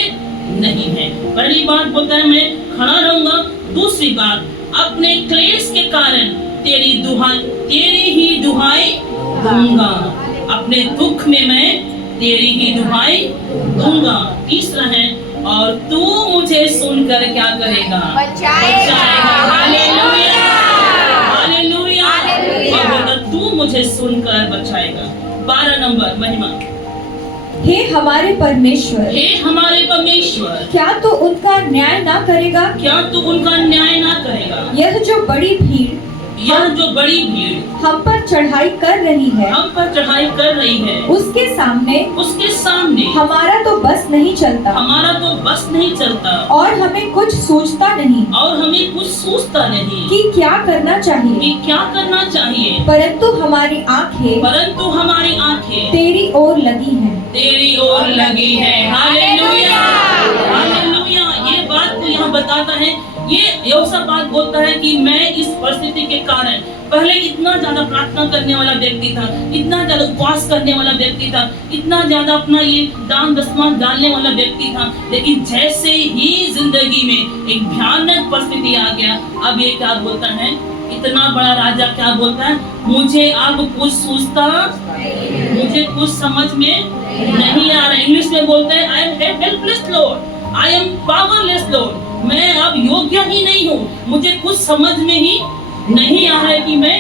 नहीं हैं। पहली बात बोलता है मैं खड़ा रहूंगा। दूसरी बात, अपने क्लेश के कारण तेरी ही दुहाई दूंगा। अपने दुख में मैं तेरी ही दुहाई दूंगा। तीसरा है, और तू मुझे सुनकर क्या करेगा? बचाएगा। Hallelujah, hallelujah. और बोला तू मुझे सुनकर बचाएगा। 12 नंबर, महिमा। हे हमारे परमेश्वर, हे हमारे परमेश्वर, क्या तू उनका न्याय ना करेगा? क्या तू उनका न्याय ना करेगा? यह जो बड़ी भीड़ हम पर चढ़ाई कर रही है, उसके सामने हमारा तो बस नहीं चलता, और हमें कुछ सूझता नहीं कि क्या करना चाहिए। परंतु हमारी आंखें तेरी ओर लगी हैं। Hallelujah, hallelujah. ये बात को यहाँ बताता है। ये यहोशापात बोलता है कि मैं इस परिस्थिति के कारण पहले इतना ज्यादा प्रार्थना करने वाला व्यक्ति था, इतना ज्यादा उपवास करने वाला व्यक्ति था, इतना ज्यादा अपना ये दान दशमांश डालने वाला व्यक्ति था, लेकिन जैसे ही जिंदगी में एक भयानक परिस्थिति आ गया, अब ये क्या बोलता है? इतना बड़ा राजा क्या बोलता है? मुझे अब कुछ सूझता, मुझे कुछ समझ में नहीं आ रहा। इंग्लिश में बोलते हैं I am helpless Lord, I am powerless Lord. मैं अब योग्य ही नहीं हूँ, मुझे कुछ समझ में ही नहीं आ रहा है कि मैं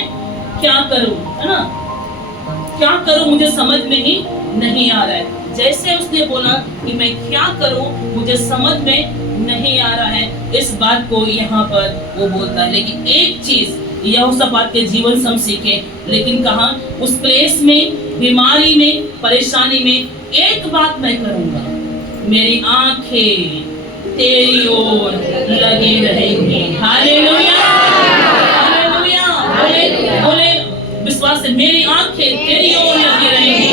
क्या करूँ, है ना? क्या करूँ मुझे समझ में ही नहीं आ रहा है। जैसे उसने बोला कि मैं क्या करूँ मुझे समझ में नहीं आ रहा है, इस बात को यहाँ पर वो बोलता है। लेकिन एक चीज यहोशापात के जीवन से हम सीखे, लेकिन कहा उस क्लेश में, बीमारी में, परेशानी में एक बात मैं करूँगा, मेरी आंखें तेरी ओर लगी रहेंगी। Hallelujah, hallelujah. बोले विश्वास से, मेरी आंखें तेरी ओर लगी रहेंगी,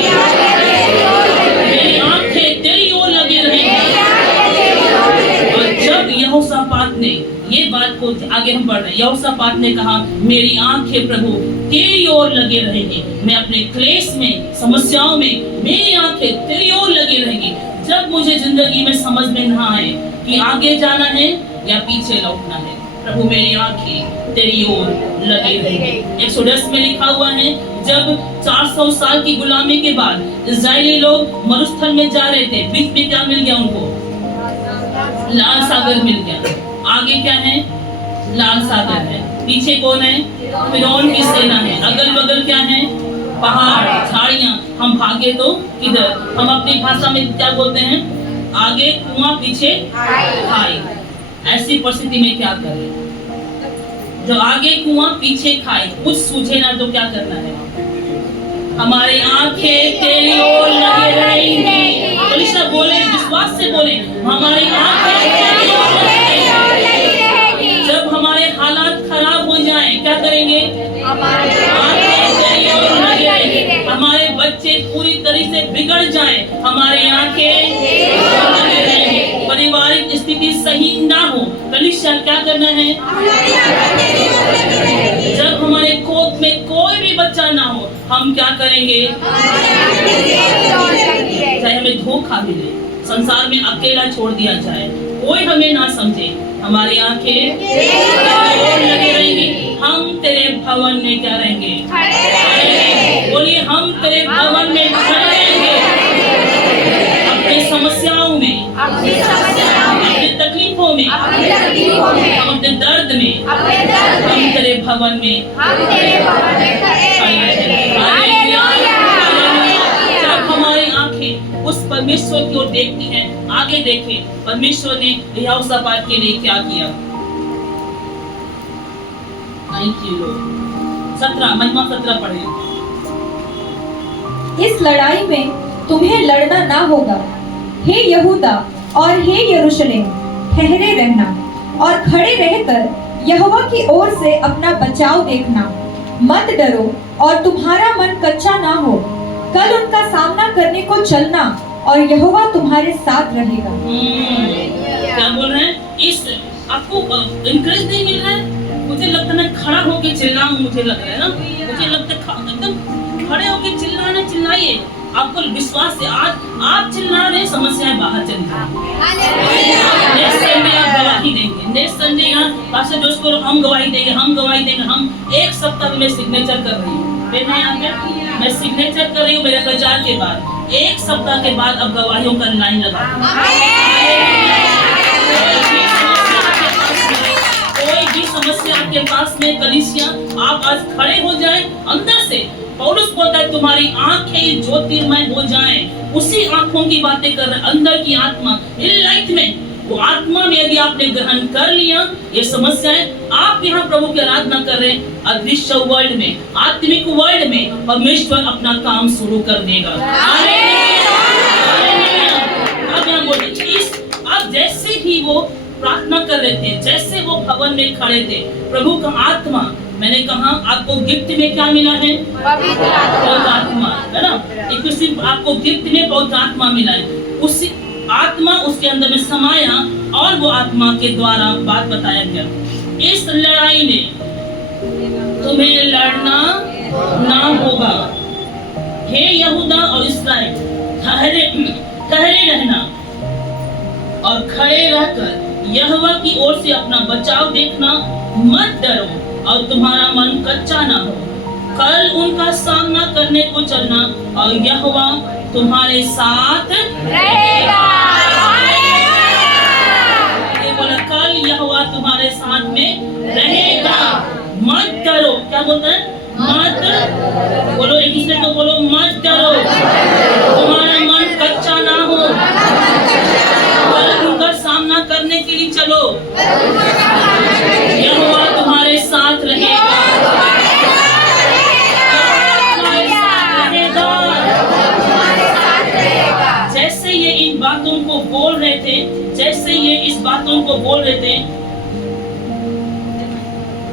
मेरी आंखें तेरी ओर लगी रहेंगी। और जब यहोशापात ने ये बात को आगे हम बढ़ रहे हैं, यहोशापात ने कहा मेरी आंखें प्रभु तेरी ओर लगे रहेंगी, मैं अपने क्लेश में, समस्याओं में मेरी आंखें तेरी ओर लगी रहेंगी। जब मुझे जिंदगी में समझ में ना आए कि आगे जाना है या पीछे लौटना है, प्रभु मेरी आंखें तेरी ओर लगी रहेंगी। एक्सोडस में लिखा हुआ है, जब 400 साल की गुलामी के बाद इस्राएली लोग मरुस्थल में जा रहे थे, बीच में क्या मिल गया उनको? लाल सागर मिल गया। आगे क्या है? लाल सागर है। पीछे कौन है? फिरौन की सेना है। अगल बगल क्या है? पहाड़, झाड़ियां। हम भागे तो किधर? हम अपनी भाषा में क्या बोलते हैं? आगे कुआं, पीछे खाई। ऐसी परिस्थिति में क्या करें? जो आगे कुआं पीछे खाई, कुछ सूझे ना तो क्या करना है? हमारी आंखें तेरी ओर लगी रहेंगी। परमेश्वर बोले, विश्वास से बोले, हमारी आंखें तेरी ओर लगी रहेंगी। जब हमारे हालात खराब हो जाएं, क्या करेंगे? आंखें तेरी ओर लगी रहेंगी। हमारे बच्चे पूरी तरह से बिगड़ जाएं, हमारी आंखें लगी रहेंगी। पारिवारिक स्थिति सही ना हो, कलीसिया क्या करना है? जब हमारे कोख में कोई भी बच्चा ना हो, हम क्या करेंगे? चाहे हमें धोखा मिले, संसार में अकेला छोड़ दिया जाए, कोई हमें ना समझे, हमारी आंखें लगी रहेंगी। हम तेरे भवन में क्या रहेंगे? बोलिए, हम तेरे भवन में खड़े रहेंगे। अपनी समस्याओं में, अपनी तकलीफों में, हम अपने दर्द में, हम तेरे भवन में खड़े रहेंगे। जब हमारी आंखें उस परमेश्वर की ओर देखती हैं, आगे देखें परमेश्वर ने यहोशापात के लिए क्या किया। Thank you Lord. 17 महिमा 17 पढ़े। इस लड़ाई में तुम्हें लड़ना ना होगा, हे यहूदा और हे यरूशलेम, ठहरे रहना और खड़े रहकर यहोवा की ओर से अपना बचाव देखना। मत डरो और तुम्हारा मन कच्चा ना हो, कल उनका सामना करने को चलना और यहोवा तुम्हारे साथ रहेगा। क्या बोल रहे हैं? इस आपको इंकरेज नहीं मिल रहा है? मुझे लगता है मैं खड़ा होके चिल्लाऊं, मुझे लग रहा है ना, मुझे लगता है एकदम खड़े होके चिल्लाइए। आपको विश्वास से आज आप चिल्ला रहे, समस्याएं बाहर चली जाएंगी। नेक्स्ट संडे आप गवाही देंगे, नेक्स्ट संडे यहाँ पास्टर जोश को हम गवाही देंगे। हम एक सप्ताह में सिग्नेचर कर रही हूँ, मैं सिग्नेचर कर रही हूँ मेरे प्रचार के बाद। एक सप्ताह के बाद अब गवाहियों का लाइन लगा। कोई भी समस्या आपके पास में कलीसिया, आप आज खड़े हो जाएं अंदर से। पौलुस बोलता है तुम्हारी आंखें ज्योतिर्मय हो जाएं। उसी आंखों की बातें कर रहे, अंदर की आत्मा, इनलाइटमेंट, वो आत्मा में यदि आपने ग्रहण कर लिया ये समस्याएं, आप यहाँ प्रभु की आराधना कर रहे हैं, अदृश्य वर्ल्ड में, आत्मिक वर्ल्ड में परमेश्वर अपना काम शुरू कर देगा। अब यहाँ बोलिए, अब जैसे ही वो प्रार्थना कर रहे थे, जैसे वो भवन में खड़े थे, प्रभु का आत्मा, मैंने कहा आपको गिफ्ट में क्या मिला है? पवित्र आत्मा, है ना? एक सिर्फ आपको गिफ्ट में पवित्र आत्मा मिला है, उसी आत्मा उसके अंदर में समाया और वो आत्मा के द्वारा बात बताया गया। इस लड़ाई में तुम्हें लड़ना ना होगा, हे यहूदा और इस्राएल, ठहरे रहना और खड़े रहकर यहोवा की ओर से अपना बचाव देखना, मत डरो और तुम्हारा मन कच्चा ना हो। कल उनका सामना करने को चलना और यहोवा तुम्हारे साथ रहेगा। ये बोला, कल यहोवा तुम्हारे साथ में रहेगा, मत डरो। क्या बोलते हैं? मत बोलो, एक दूसरे को बोलो, मत डरो, तुम्हारा मन कच्चा ना हो। कल उनका सामना करने के लिए चलो, यहोवा तुम्हारे साथ रहेगा। जैसे ये इन बातों को बोल रहे थे, जैसे ये इस बातों को बोल रहे थे,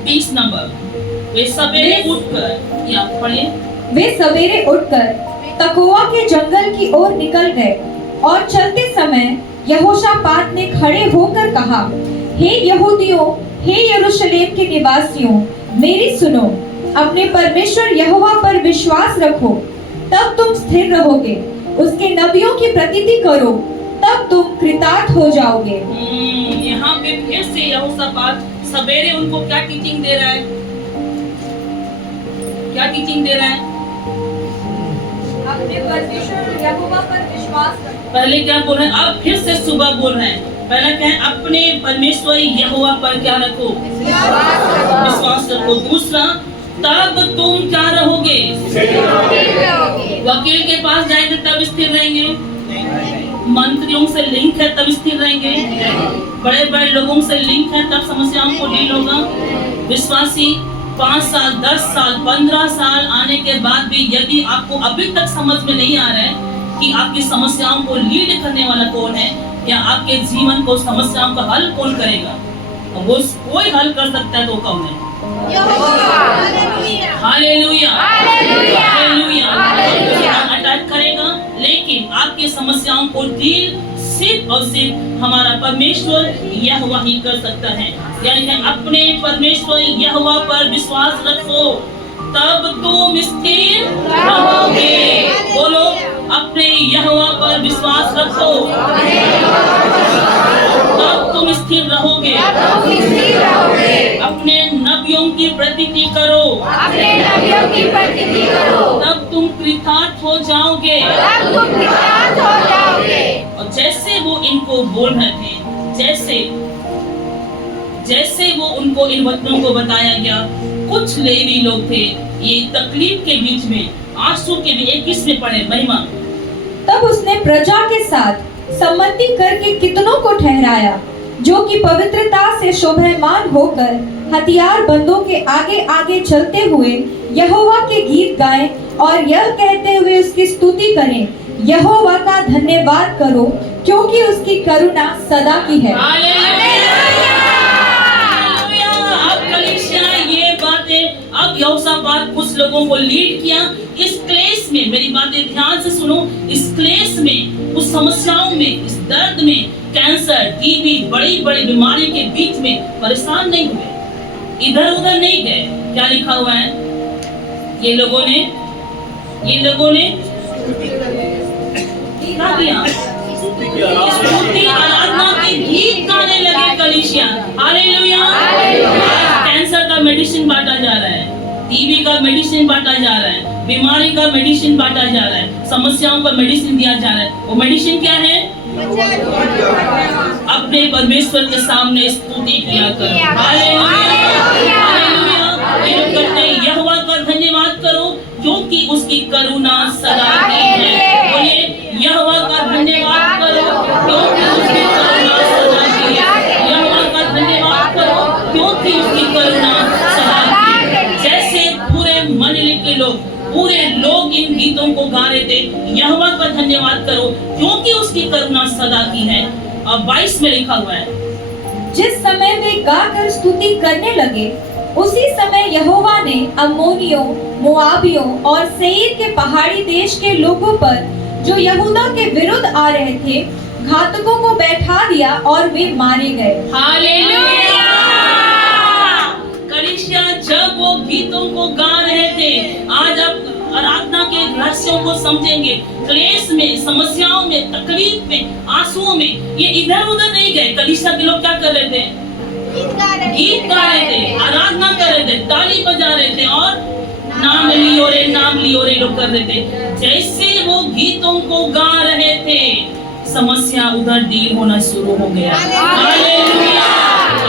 20 नंबर, वे सवेरे उठकर, या पढ़िए, वे सवेरे उठकर तकोआ के जंगल की ओर निकल गए और चलते समय यहोशापात ने खड़े होकर कहा, हे यहूदियों, हे यरूशलेम के निवासियों, मेरी सुनो, अपने परमेश्वर यहोवा पर विश्वास रखो, तब तुम स्थिर रहोगे। उसके नबियों की प्रतीति करो, तब तुम कृतार्थ हो जाओगे। यहाँ पे फिर से यहोशापात सवेरे उनको क्या टीचिंग दे रहा है? क्या टीचिंग दे रहा है? अपने परमेश्वर यहोवा पर विश्वास रखो। पहले क्या बोल रहे हैं? अब फिर से सुबह बोल रहे हैं। पहला क्या है? अपने परमेश्वर यहोवा पर क्या रखो? विश्वास रखो। दूसरा, तब तुम क्या रहोगे? वकील के पास जाएंगे तब स्थिर रहेंगे, मंत्रियों से लिंक है तब स्थिर रहेंगे, बड़े बड़े लोगों से लिंक है तब समस्याओं को डील होगा। विश्वासी 5 साल, 10 साल, 15 साल आने के बाद भी यदि आपको अभी तक समझ में नहीं आ रहा है कि आपकी समस्याओं को लीड करने वाला कौन है, या आपके जीवन को समस्याओं का हल कौन करेगा, वो कोई हल कर सकता है तो कौन है? Hallelujah, hallelujah. अटैक करेगा, लेकिन आपकी समस्याओं को डील सिर्फ और सिर्फ हमारा परमेश्वर यहोवा ही कर सकता है। यानी कि अपने परमेश्वर यहोवा पर विश्वास रखो, तब तुम स्थिर रहोगे। बोलो, अपने यहोवा पर विश्वास रखो, तब तुम स्थिर रहोगे। अपने नबियों की प्रतीति करो, तब तुम कृतार्थ हो जाओगे। और जैसे वो इनको बोल रहे थे, जैसे वो उनको इन वचनों को बताया गया, कुछ लेवी लोग थे, ये तकलीफ के बीच में, आंसू के भी 21 में पढ़े महिमा। तब उसने प्रजा के साथ सम्मति करके कितनों को ठहराया, जो कि पवित्रता से शोभायमान होकर हथियार बंदों के आगे आगे चलते हुए यहोवा के गीत गाएं और यह कहते हुए उसकी स्तुति करें, यहोवा का धन्यवाद करो, क्योंकि उसकी करुणा सदा की है। अब यहोशापात कुछ लोगों को लीड किया इस क्लेश में। मेरी बातें ध्यान से सुनो, इस क्लेश में, उस समस्याओं में, इस दर्द में, कैंसर, टीबी, बड़ी बड़ी बीमारी के बीच में परेशान नहीं हुए। इधर उधर नहीं गए। क्या लिखा हुआ है? ये लोगों ने क्या किया? स्तुति आराधना के गीत गाने लगे कलीसिया। हालेलुया। कैंसर का मेडिसिन बांटा जा रहा है, टीबी का मेडिसिन बांटा जा रहा है, बीमारी का मेडिसिन बांटा जा रहा है, समस्याओं का मेडिसिन दिया जा रहा है। वो मेडिसिन क्या है? अपने परमेश्वर के सामने स्तुति किया करो। हालेलुया। यहोवा का धन्यवाद करो क्योंकि उसकी करुणा सदा की है। बोलिए, यहोवा का धन्यवाद करो क्योंकि उसकी करुणा सदा की है। यहोवा का धन्यवाद करो क्योंकि उसकी करुणा सदा की है। जैसे पूरे लोग इन गीतों को गा रहे थे, यहोवा का धन्यवाद करो क्योंकि उसकी करुणा सदा की है। और 22 में लिखा हुआ है, जिस समय वे गाकर स्तुति करने लगे, उसी समय यहोवा ने अम्मोनियों, मोआबियों और सेईर के पहाड़ी देश के लोगों पर जो यहूदा के विरुद्ध आ रहे थे, घातकों को बैठा दिया और वे मारे गए। हालेलुया। कलीसिया जब वो गीतों को गा रहे थे, आज आप आराधना के रहस्यों को समझेंगे। क्लेश में, समस्याओं में, तकलीफ में, आंसुओं में ये इधर उधर नहीं गए। कलीसिया के लोग क्या कर रहे थे? गीत गा रहे थे, आराधना कर रहे थे, ताली बजा रहे थे और नाम लियो रे लोग कर रहे थे। जैसे वो गीतों को गा रहे थे, समस्या उधर डील होना शुरू हो गया। हालेलुया।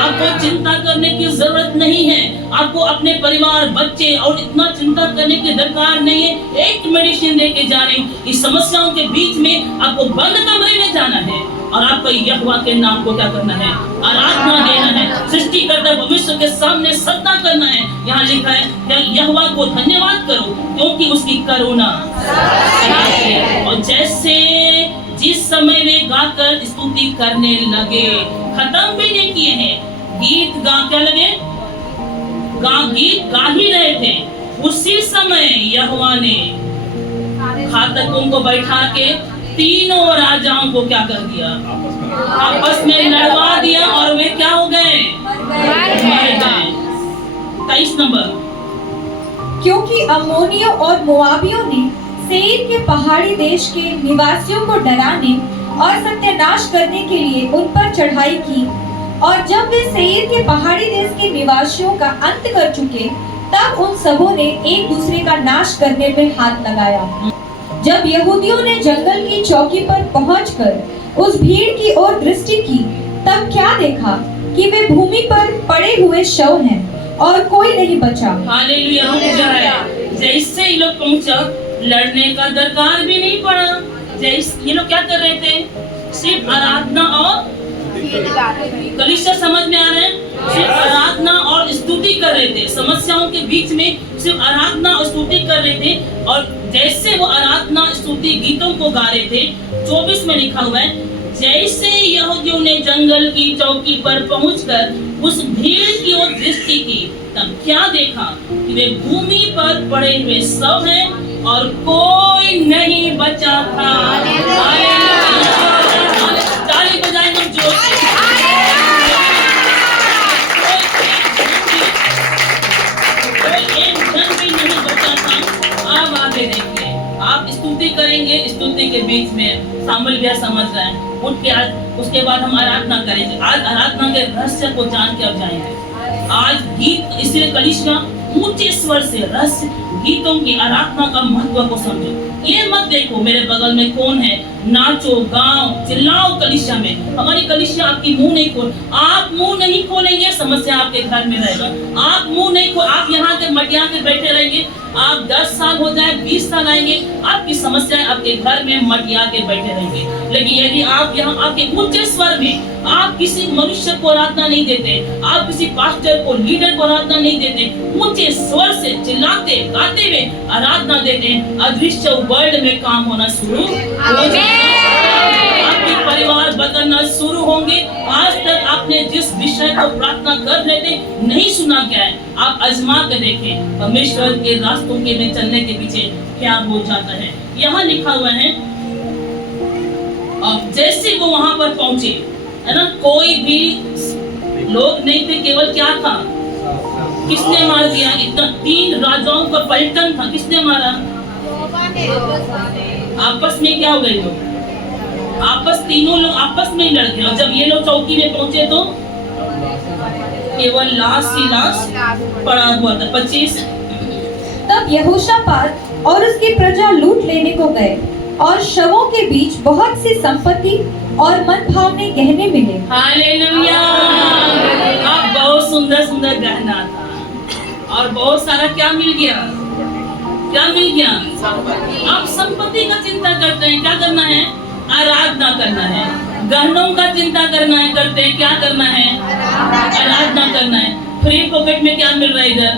आपको चिंता करने की जरूरत नहीं है। आपको अपने परिवार, बच्चे और इतना चिंता करने की दरकार नहीं है। एक मेडिसिन लेके जा रही हूँ। इस समस्याओं के बीच में आपको बंद कमरे में जाना है और आपको यहोवा के नाम को क्या करना है? आराधना देना है। सृष्टिकर्ता भविष्य के सामने सत्ता करना है। यहाँ लिखा है कि यहोवा को धन्यवाद करो क्योंकि उसकी करुणा। और जैसे जिस समय वे गाकर स्तुति करने लगे, खत्म भी नहीं किए हैं, गीत गा क्या लगे? गीत गा ही रहे थे। उसी समय यहोवा ने घातकों को बैठा के तीनों राजाओं को क्या कर दिया? आपस में लड़वा दिया और वे क्या हो गए? मर गए। 23 नंबर, क्योंकि अम्मोनियों और मोआबियों ने सेईर के पहाड़ी देश के निवासियों को डराने और सत्यानाश करने के लिए उन पर चढ़ाई की, और जब वे सेईर के पहाड़ी देश के निवासियों का अंत कर चुके, तब उन सबों ने एक दूसरे का नाश करने में हाथ लगाया। जब यहूदियों ने जंगल की चौकी पर पहुंचकर उस भीड़ की ओर दृष्टि की, तब क्या देखा कि वे भूमि पर पड़े हुए शव हैं और कोई नहीं बचा। हालेलुया। रुक जाए। जैसे ये लोग पहुंचा, लड़ने का दरकार भी नहीं पड़ा। जैसे ये लोग क्या कर रहे थे? सिर्फ आराधना और कलीसिया समझ में आ रहे हैं? सिर्फ आराधना और स्तुति कर रहे थे। समस्याओं के बीच में सिर्फ आराधना और स्तुति कर रहे थे। और जैसे वो आराधना स्तुति गीतों को गा रहे थे, 24 में लिखा हुआ है, जैसे यहूदियों ने जंगल की चौकी पर पहुंचकर उस भीड़ की ओर दृष्टि की, तब क्या देखा कि वे भूमि पर पड़े हुए शव हैं और कोई नहीं बचा था। ताली बजाएं हम जोर से। कोई एक जन भी नहीं बचा था। अब आगे देखिए, आप स्तुति करेंगे, स्तुति के बीच में शामिल भी समझ रहे हैं। उठ के आज उसके बाद हम आराधना करेंगे। आज आराधना के रहस्य को जान के अब जाएंगे। आज गीत, इसलिए कलीसिया ऊंचे स्वर से रहस्य गीतों की आराधना का महत्व को समझो। ये मत देखो मेरे बगल में कौन है, नाचो, गाओ, चिल्लाओ कलीसिया में। हमारी कलीसिया आपकी मुंह नहीं खोल, आप मुंह नहीं खोलेंगे, समस्या आपके घर में रहेगा। आप मुंह नहीं खोल, आप यहाँ के मटिया के बैठे रहेंगे। आप 10 साल हो जाए, 20 साल आएंगे, आपकी समस्याएं आपके घर में मटिया के बैठे रहेंगे। लेकिन यदि आप यहाँ आपके ऊंचे स्वर में आप किसी मनुष्य को आराधना नहीं देते, आप किसी पास्टर को, लीडर को आराधना नहीं देते, ऊंचे स्वर से चिल्लाते गाते हुए आराधना देते हैं, अदृश्य वर्ल्ड में काम होना शुरू हो जाएगा। आपके परिवार बदलना शुरू होंगे। आज तक आपने जिस विषय को प्रार्थना कर रहे थे नहीं सुना क्या है, आप आजमा कर देखें परमेश्वर के रास्तों के में चलने के पीछे क्या हो जाता है। यहाँ लिखा हुआ है, अब जैसे वो वहां पर पहुंचे, है ना, कोई भी लोग नहीं थे, केवल क्या था? किसने मार दिया? इतना 3 राजाओं का पलटन था, किसने मारा? आपस में क्या हो गए लोग? तीनों लोग आपस में ही लड़ गए। और जब ये लोग चौकी में पहुंचे तो केवल लाश ही लाश पड़ा हुआ था। 25। तब यहोशापात और उसकी प्रजा लूट लेने को गए और शवों के बीच बहुत सी संपत्ति और मन भावने गहने मिले। हालेलुया। अब बहुत सुंदर सुंदर गहना था और बहुत सारा क्या मिल गया? क्या मिल गया? आप संपत्ति का चिंता करते हैं, क्या करना है? आराधना करना है। गहनों का चिंता करना है, करते हैं, क्या करना है? आराधना करना है। फ्री पॉकेट में क्या मिल रहा है इधर?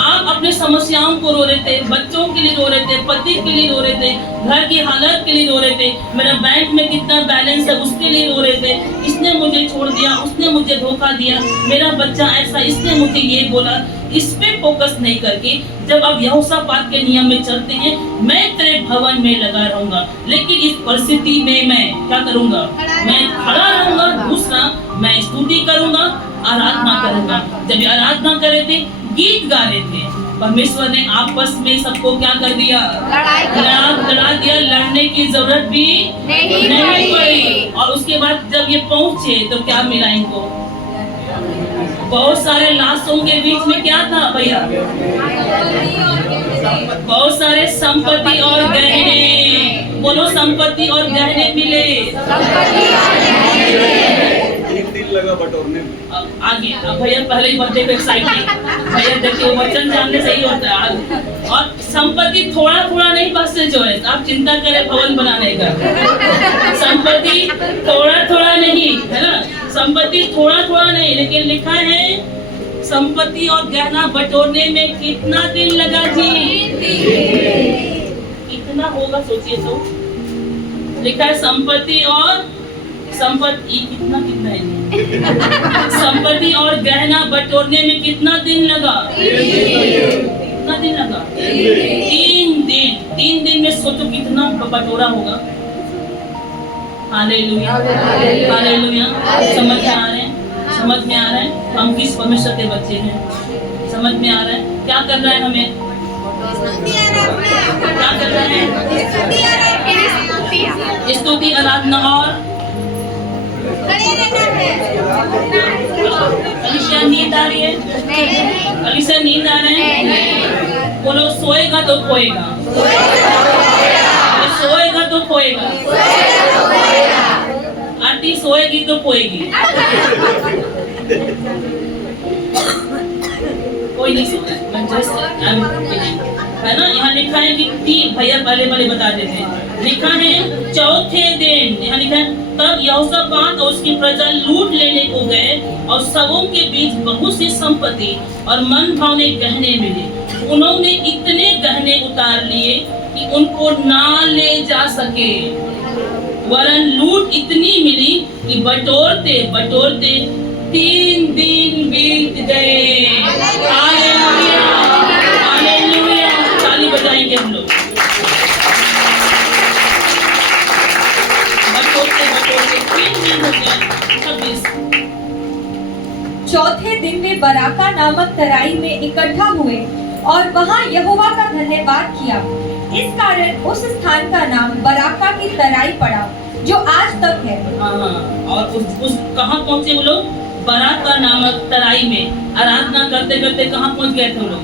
आप अपने समस्याओं को रो रहे थे, बच्चों के लिए रो रहे थे, पति के लिए रो रहे थे, घर की हालत के लिए रो रहे थे, मेरा बैंक में कितना बैलेंस है उसके लिए रो रहे थे, इसने मुझे छोड़ दिया, उसने मुझे धोखा दिया, मेरा बच्चा ऐसा, इसने मुझे ये बोला। इस पे फोकस नहीं करके जब आप यहोशापात के नियम में चलते हैं, मैं तेरे भवन में लगा रहूंगा, लेकिन इस परिस्थिति में मैं क्या करूंगा? मैं खड़ा रहूंगा। दूसरा, मैं स्तुति करूंगा, आराधना करूंगा। जब आराधना कर रहे थे, गीत गा रहे थे, परमेश्वर ने आपस में सबको क्या कर दिया? लड़ा दिया। लड़ने की जरूरत भी नहीं पड़ी। और उसके बाद जब ये पहुंचे तो क्या मिला इनको? बहुत सारे लाशों के बीच में क्या था भैया? बहुत सारे संपत्ति और गहने। बोलो, संपत्ति और गहने मिले। 3 दिन लगा बटोरने में। आगे अब भैया पहले ही बर्थडे पे एक्साइटेड। भैया देखिए, वचन जानने से ही होता है। और संपत्ति थोड़ा थोड़ा नहीं, बस से जो है आप चिंता करें भवन बनाने का। संपत्ति थोड़ा थोड़ा नहीं, है ना? संपत्ति थोड़ा थोड़ा नहीं, लेकिन लिखा है संपत्ति और गहना बटोरने में कितना दिन लगा जी? कितना होगा सोचिए तो। लिखा है संपत्ति और संपत्ति कितना है? संपत्ति और गहना बटोरने में कितना दिन लगा? कितना दिन लगा? 3 दिन। 3 दिन में सोचो कितना बटोरा होगा। Hallelujah, hallelujah. समझ में आ रहे हैं? समझ में आ रहा है हम किस परमेश्वर के बच्चे हैं? समझ में आ रहा है क्या कर रहा है? हमें क्या कर रहे हैं? स्तुति, आराधना और अलीशा नींद आ रही है? अलीशा नींद आ रहे हैं? बोलो, सोएगा तो खोएगा, सोएगा तो खोएगा। आरती सोएगी तो खोएगी। कोई नहीं सोता है ना? यहाँ लिखा है कि 3 भैया पहले बता देते हैं। लिखा है चौथे दिन, यहाँ लिखा है तब यहोशापात और उसकी प्रजा लूट लेने को गए और सबों के बीच बहुत सी संपत्ति और मन भावने गहने मिले। उन्होंने इतने गहने उतार लिए कि उनको ना ले जा सके, वरन लूट इतनी मिली कि बटोरते बटोरते 3 दिन बीत गए। Hallelujah, hallelujah. ताली बजाएंगे हम लोग। बटोरते बटोरते 3 दिन हो गए। 26। चौथे दिन वे बराका नामक तराई में इकट्ठा हुए और वहां यहोवा का धन्यवाद किया। इस कारण उस स्थान का नाम बराका की तराई पड़ा, जो आज तक है। और उस कहाँ पहुँचे वो लोग? बराका नामक तराई में आराधना करते करते कहाँ पहुँच गए थे वो लोग?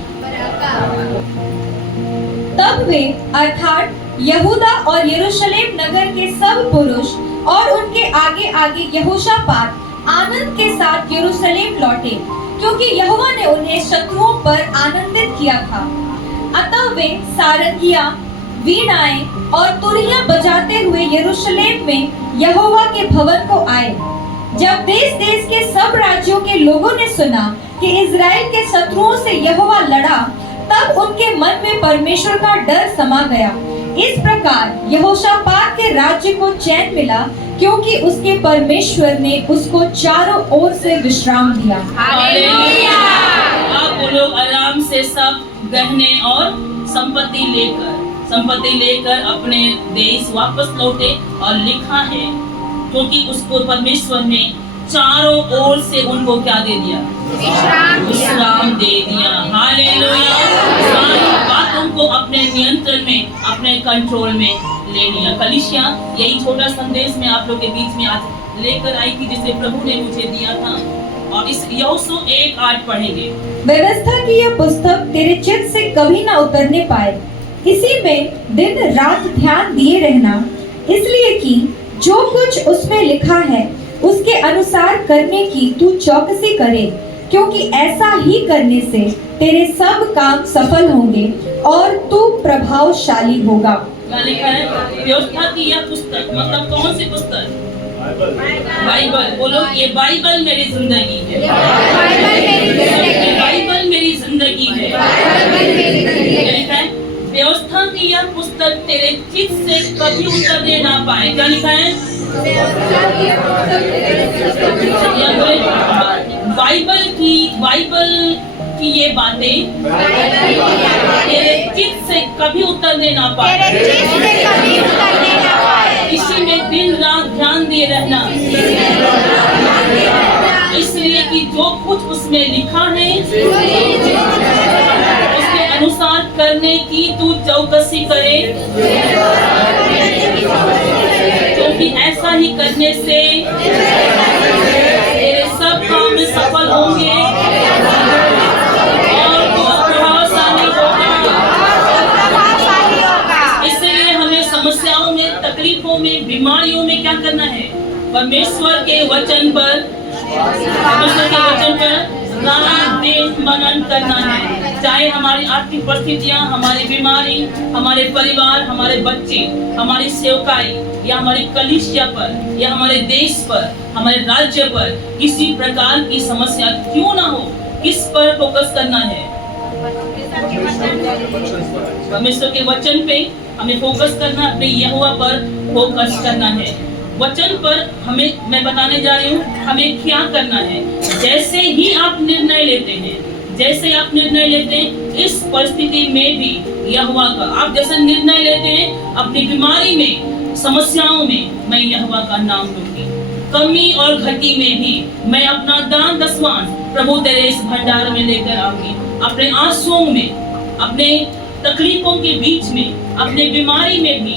तब वे अर्थात यहूदा और यरूशलेम नगर के सब पुरुष और उनके आगे आगे यहोशापात आनंद के साथ यरूशलेम लौटे, क्योंकि यहोवा ने उन्हें शत्रुओं पर आनंदित किया था। अतः वे सारंगियां, वीणाएं और तुरहियां बजाते हुए यरूशलेम में यहोवा के भवन को आए। जब देश देश के सब राज्यों के लोगों ने सुना कि इजराइल के शत्रुओं से यहोवा लड़ा, तब उनके मन में परमेश्वर का डर समा गया। इस प्रकार यहोशापात के राज्य को चैन मिला, क्योंकि उसके परमेश्वर ने उसको चारों ओर से विश्राम दिया। हालेलुया। आप वो लोग आराम से सब गहने और संपत्ति लेकर अपने देश वापस लौटे। और लिखा है क्योंकि उसको परमेश्वर ने चारों ओर से उनको क्या दे दिया? विश्राम दे दिया। हालेलुया। सारी बातों को अपने नियंत्रण में, अपने कंट्रोल में ले लिया। कलीसिया, यही छोटा संदेश मैं आप लोग के बीच में आज लेकर आई थी, जिसे प्रभु ने मुझे दिया था। और इस यहोशू 1:8 पढ़ेंगे। व्यवस्था की यह पुस्तक तेरे चित्त से कभी न उतरने पाए, इसी में दिन रात ध्यान दिए रहना, इसलिए कि जो कुछ उसमें लिखा है उसके अनुसार करने की तू चौकसी करे, क्योंकि ऐसा ही करने से तेरे सब काम सफल होंगे और तू प्रभावशाली होगा। क्या लिखा है? व्यवस्था की यह पुस्तक, मतलब कौन सी पुस्तक? बाइबल। बोलो, ये बाइबल मेरी जिंदगी है। ये बाइबल मेरी जिंदगी है। क्या लिखा है? व्यवस्था की यह पुस्तक तेरे चित्त से कभी उतरने ना पाए। क्या लिखा है? बाइबल की ये बातें तेरे चित्त से कभी उतरने ना पाए, इसी में दिन रात ध्यान दिए रहना, इसलिए कि जो कुछ उसमें लिखा है उसके अनुसार करने की तू चौकसी करे, क्योंकि ऐसा ही करने से तेरे सब काम में सफल होंगे और तू प्रभावशाली होगा। इसलिए हमें समस्याओं में, तकलीफों में, बीमारियों में क्या करना है? परमेश्वर के वचन पर रात दिन मनन करना है। चाहे हमारी आर्थिक परिस्थितियां, हमारी बीमारी, हमारे परिवार, हमारे बच्चे, हमारी सेवकाई या हमारी कलीसिया पर या हमारे देश पर, हमारे राज्य पर किसी प्रकार की समस्या क्यों ना हो, किस पर फोकस करना है? परमेश्वर के वचन पे हमें फोकस करना, अपने यहोवा पर फोकस करना है। वचन पर हमें, मैं बताने जा रही हूँ हमें क्या करना है। जैसे ही आप निर्णय लेते हैं, जैसे आप निर्णय लेते हैं इस परिस्थिति में भी यहोवा का, आप जैसे निर्णय लेते हैं अपनी बीमारी में, समस्याओं में, मैं यहोवा का नाम लूंगी, कमी और घटी में भी मैं अपना दान दसवां प्रभु तेरे इस भंडार में लेकर आऊंगी। अपने आंसुओं में, अपने तकलीफों के बीच में, अपने बीमारी में भी,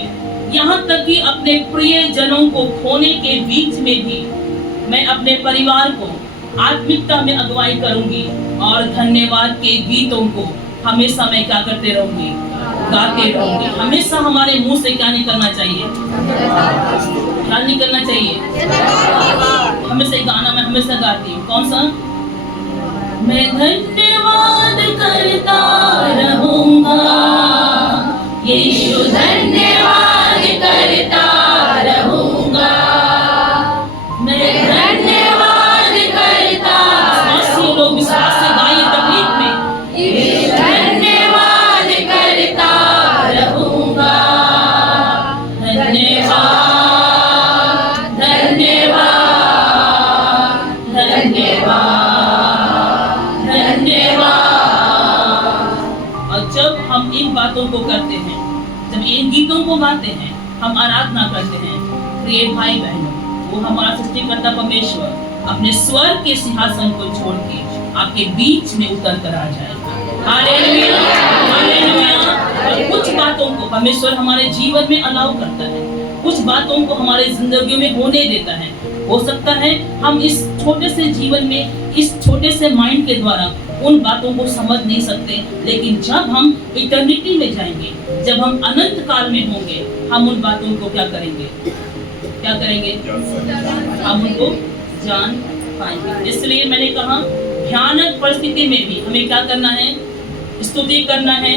यहाँ तक कि अपने प्रिय जनों को खोने के बीच में भी मैं अपने परिवार को आत्मिकता में अगुवाई करूंगी और धन्यवाद के गीतों को हमेशा मैं क्या करते रहूंगी? गाते रहूंगी। हमेशा हमारे मुंह से क्या निकलना चाहिए? क्या निकलना चाहिए? हमेशा गाना मैं हमेशा गाती हूँ। कौन सा? मैं धन्यवाद करता रहूंगा, यीशु धन्यवाद करता रहूंगा, मैं धन्यवाद करता। लोग विश्वास से गाइए तकलीफ में, यीशु धन्यवाद करता रहूंगा, धन्यवाद धन्यवाद धन्यवाद धन्यवाद। और जब हम इन बातों को करते हैं, जब इन गीतों को गाते हैं, हम आराधना करते हैं, प्रिय भाई बहनों, वो हमारा सृष्टिकर्ता परमेश्वर अपने स्वर्ग के सिंहासन को छोड़ के आपके बीच में उतर कर आ जाएगा। Hallelujah, hallelujah. और कुछ बातों को परमेश्वर हमारे जीवन में अलाउ करता है, कुछ बातों को हमारे जिंदगी में होने देता है। हो सकता है हम इस छोटे से जीवन में, इस छोटे से माइंड के द्वारा उन बातों को समझ नहीं सकते, लेकिन जब हम इटर्निटी में जाएंगे, जब हम अनंत काल में होंगे, हम उन बातों को क्या करेंगे? क्या करेंगे? हम उनको जान पाएंगे। इसलिए मैंने कहा भयानक परिस्थिति में भी हमें क्या करना है? स्तुति करना है।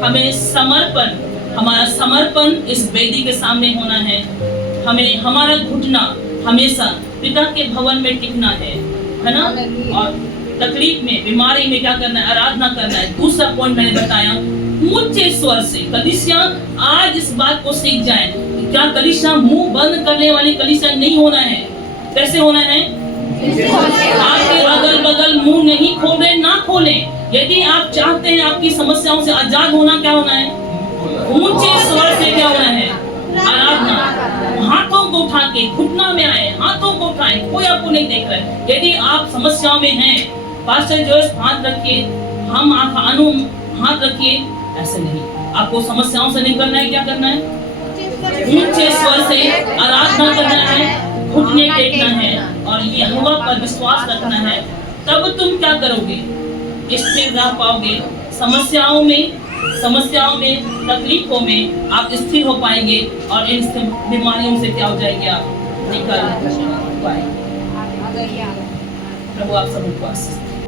हमें समर्पण, हमारा समर्पण इस वेदी के सामने होना है। हमें हमारा घुटना हमेशा पिता के भवन में टिकना है ना? और तकलीफ में, बीमारी में क्या करना है? आराधना करना है। दूसरा पॉइंट मैंने बताया, ऊंचे स्वर से। कलीसिया आज इस बात को सीख जाए कि क्या कलीसिया मुंह बंद करने वाली कलीसिया नहीं होना है। कैसे होना है? आपके अगल बगल मुंह नहीं खोले, ना खोले। यदि आप चाहते हैं आपकी समस्याओं से आजाद होना, क्या होना है? ऊंचे स्वर से क्या होना है? आराधना। हाथों को उठा के घुटना में आए, हाथों को उठाएं, कोई आपको नहीं देख रहा है। यदि आप समस्याओं में हैं, पास्टर जोश हाथ रखिए, हम अनु हाथ रखिए, ऐसे नहीं। आपको समस्याओं से निकलना है, क्या करना है? ऊंचे स्वर से आराधना करना है, घुटने टेकना है और यहोवा पर विश्वास रखना है। तब तुम क्या करोगे? स्थिर रह पाओगे। समस्याओं में, तकलीफों में आप स्थिर हो पाएंगे और इन बीमारियों से क्या हो जाएंगे? आप निकल पाएंगे। प्रभु आप सबको आशीष दे।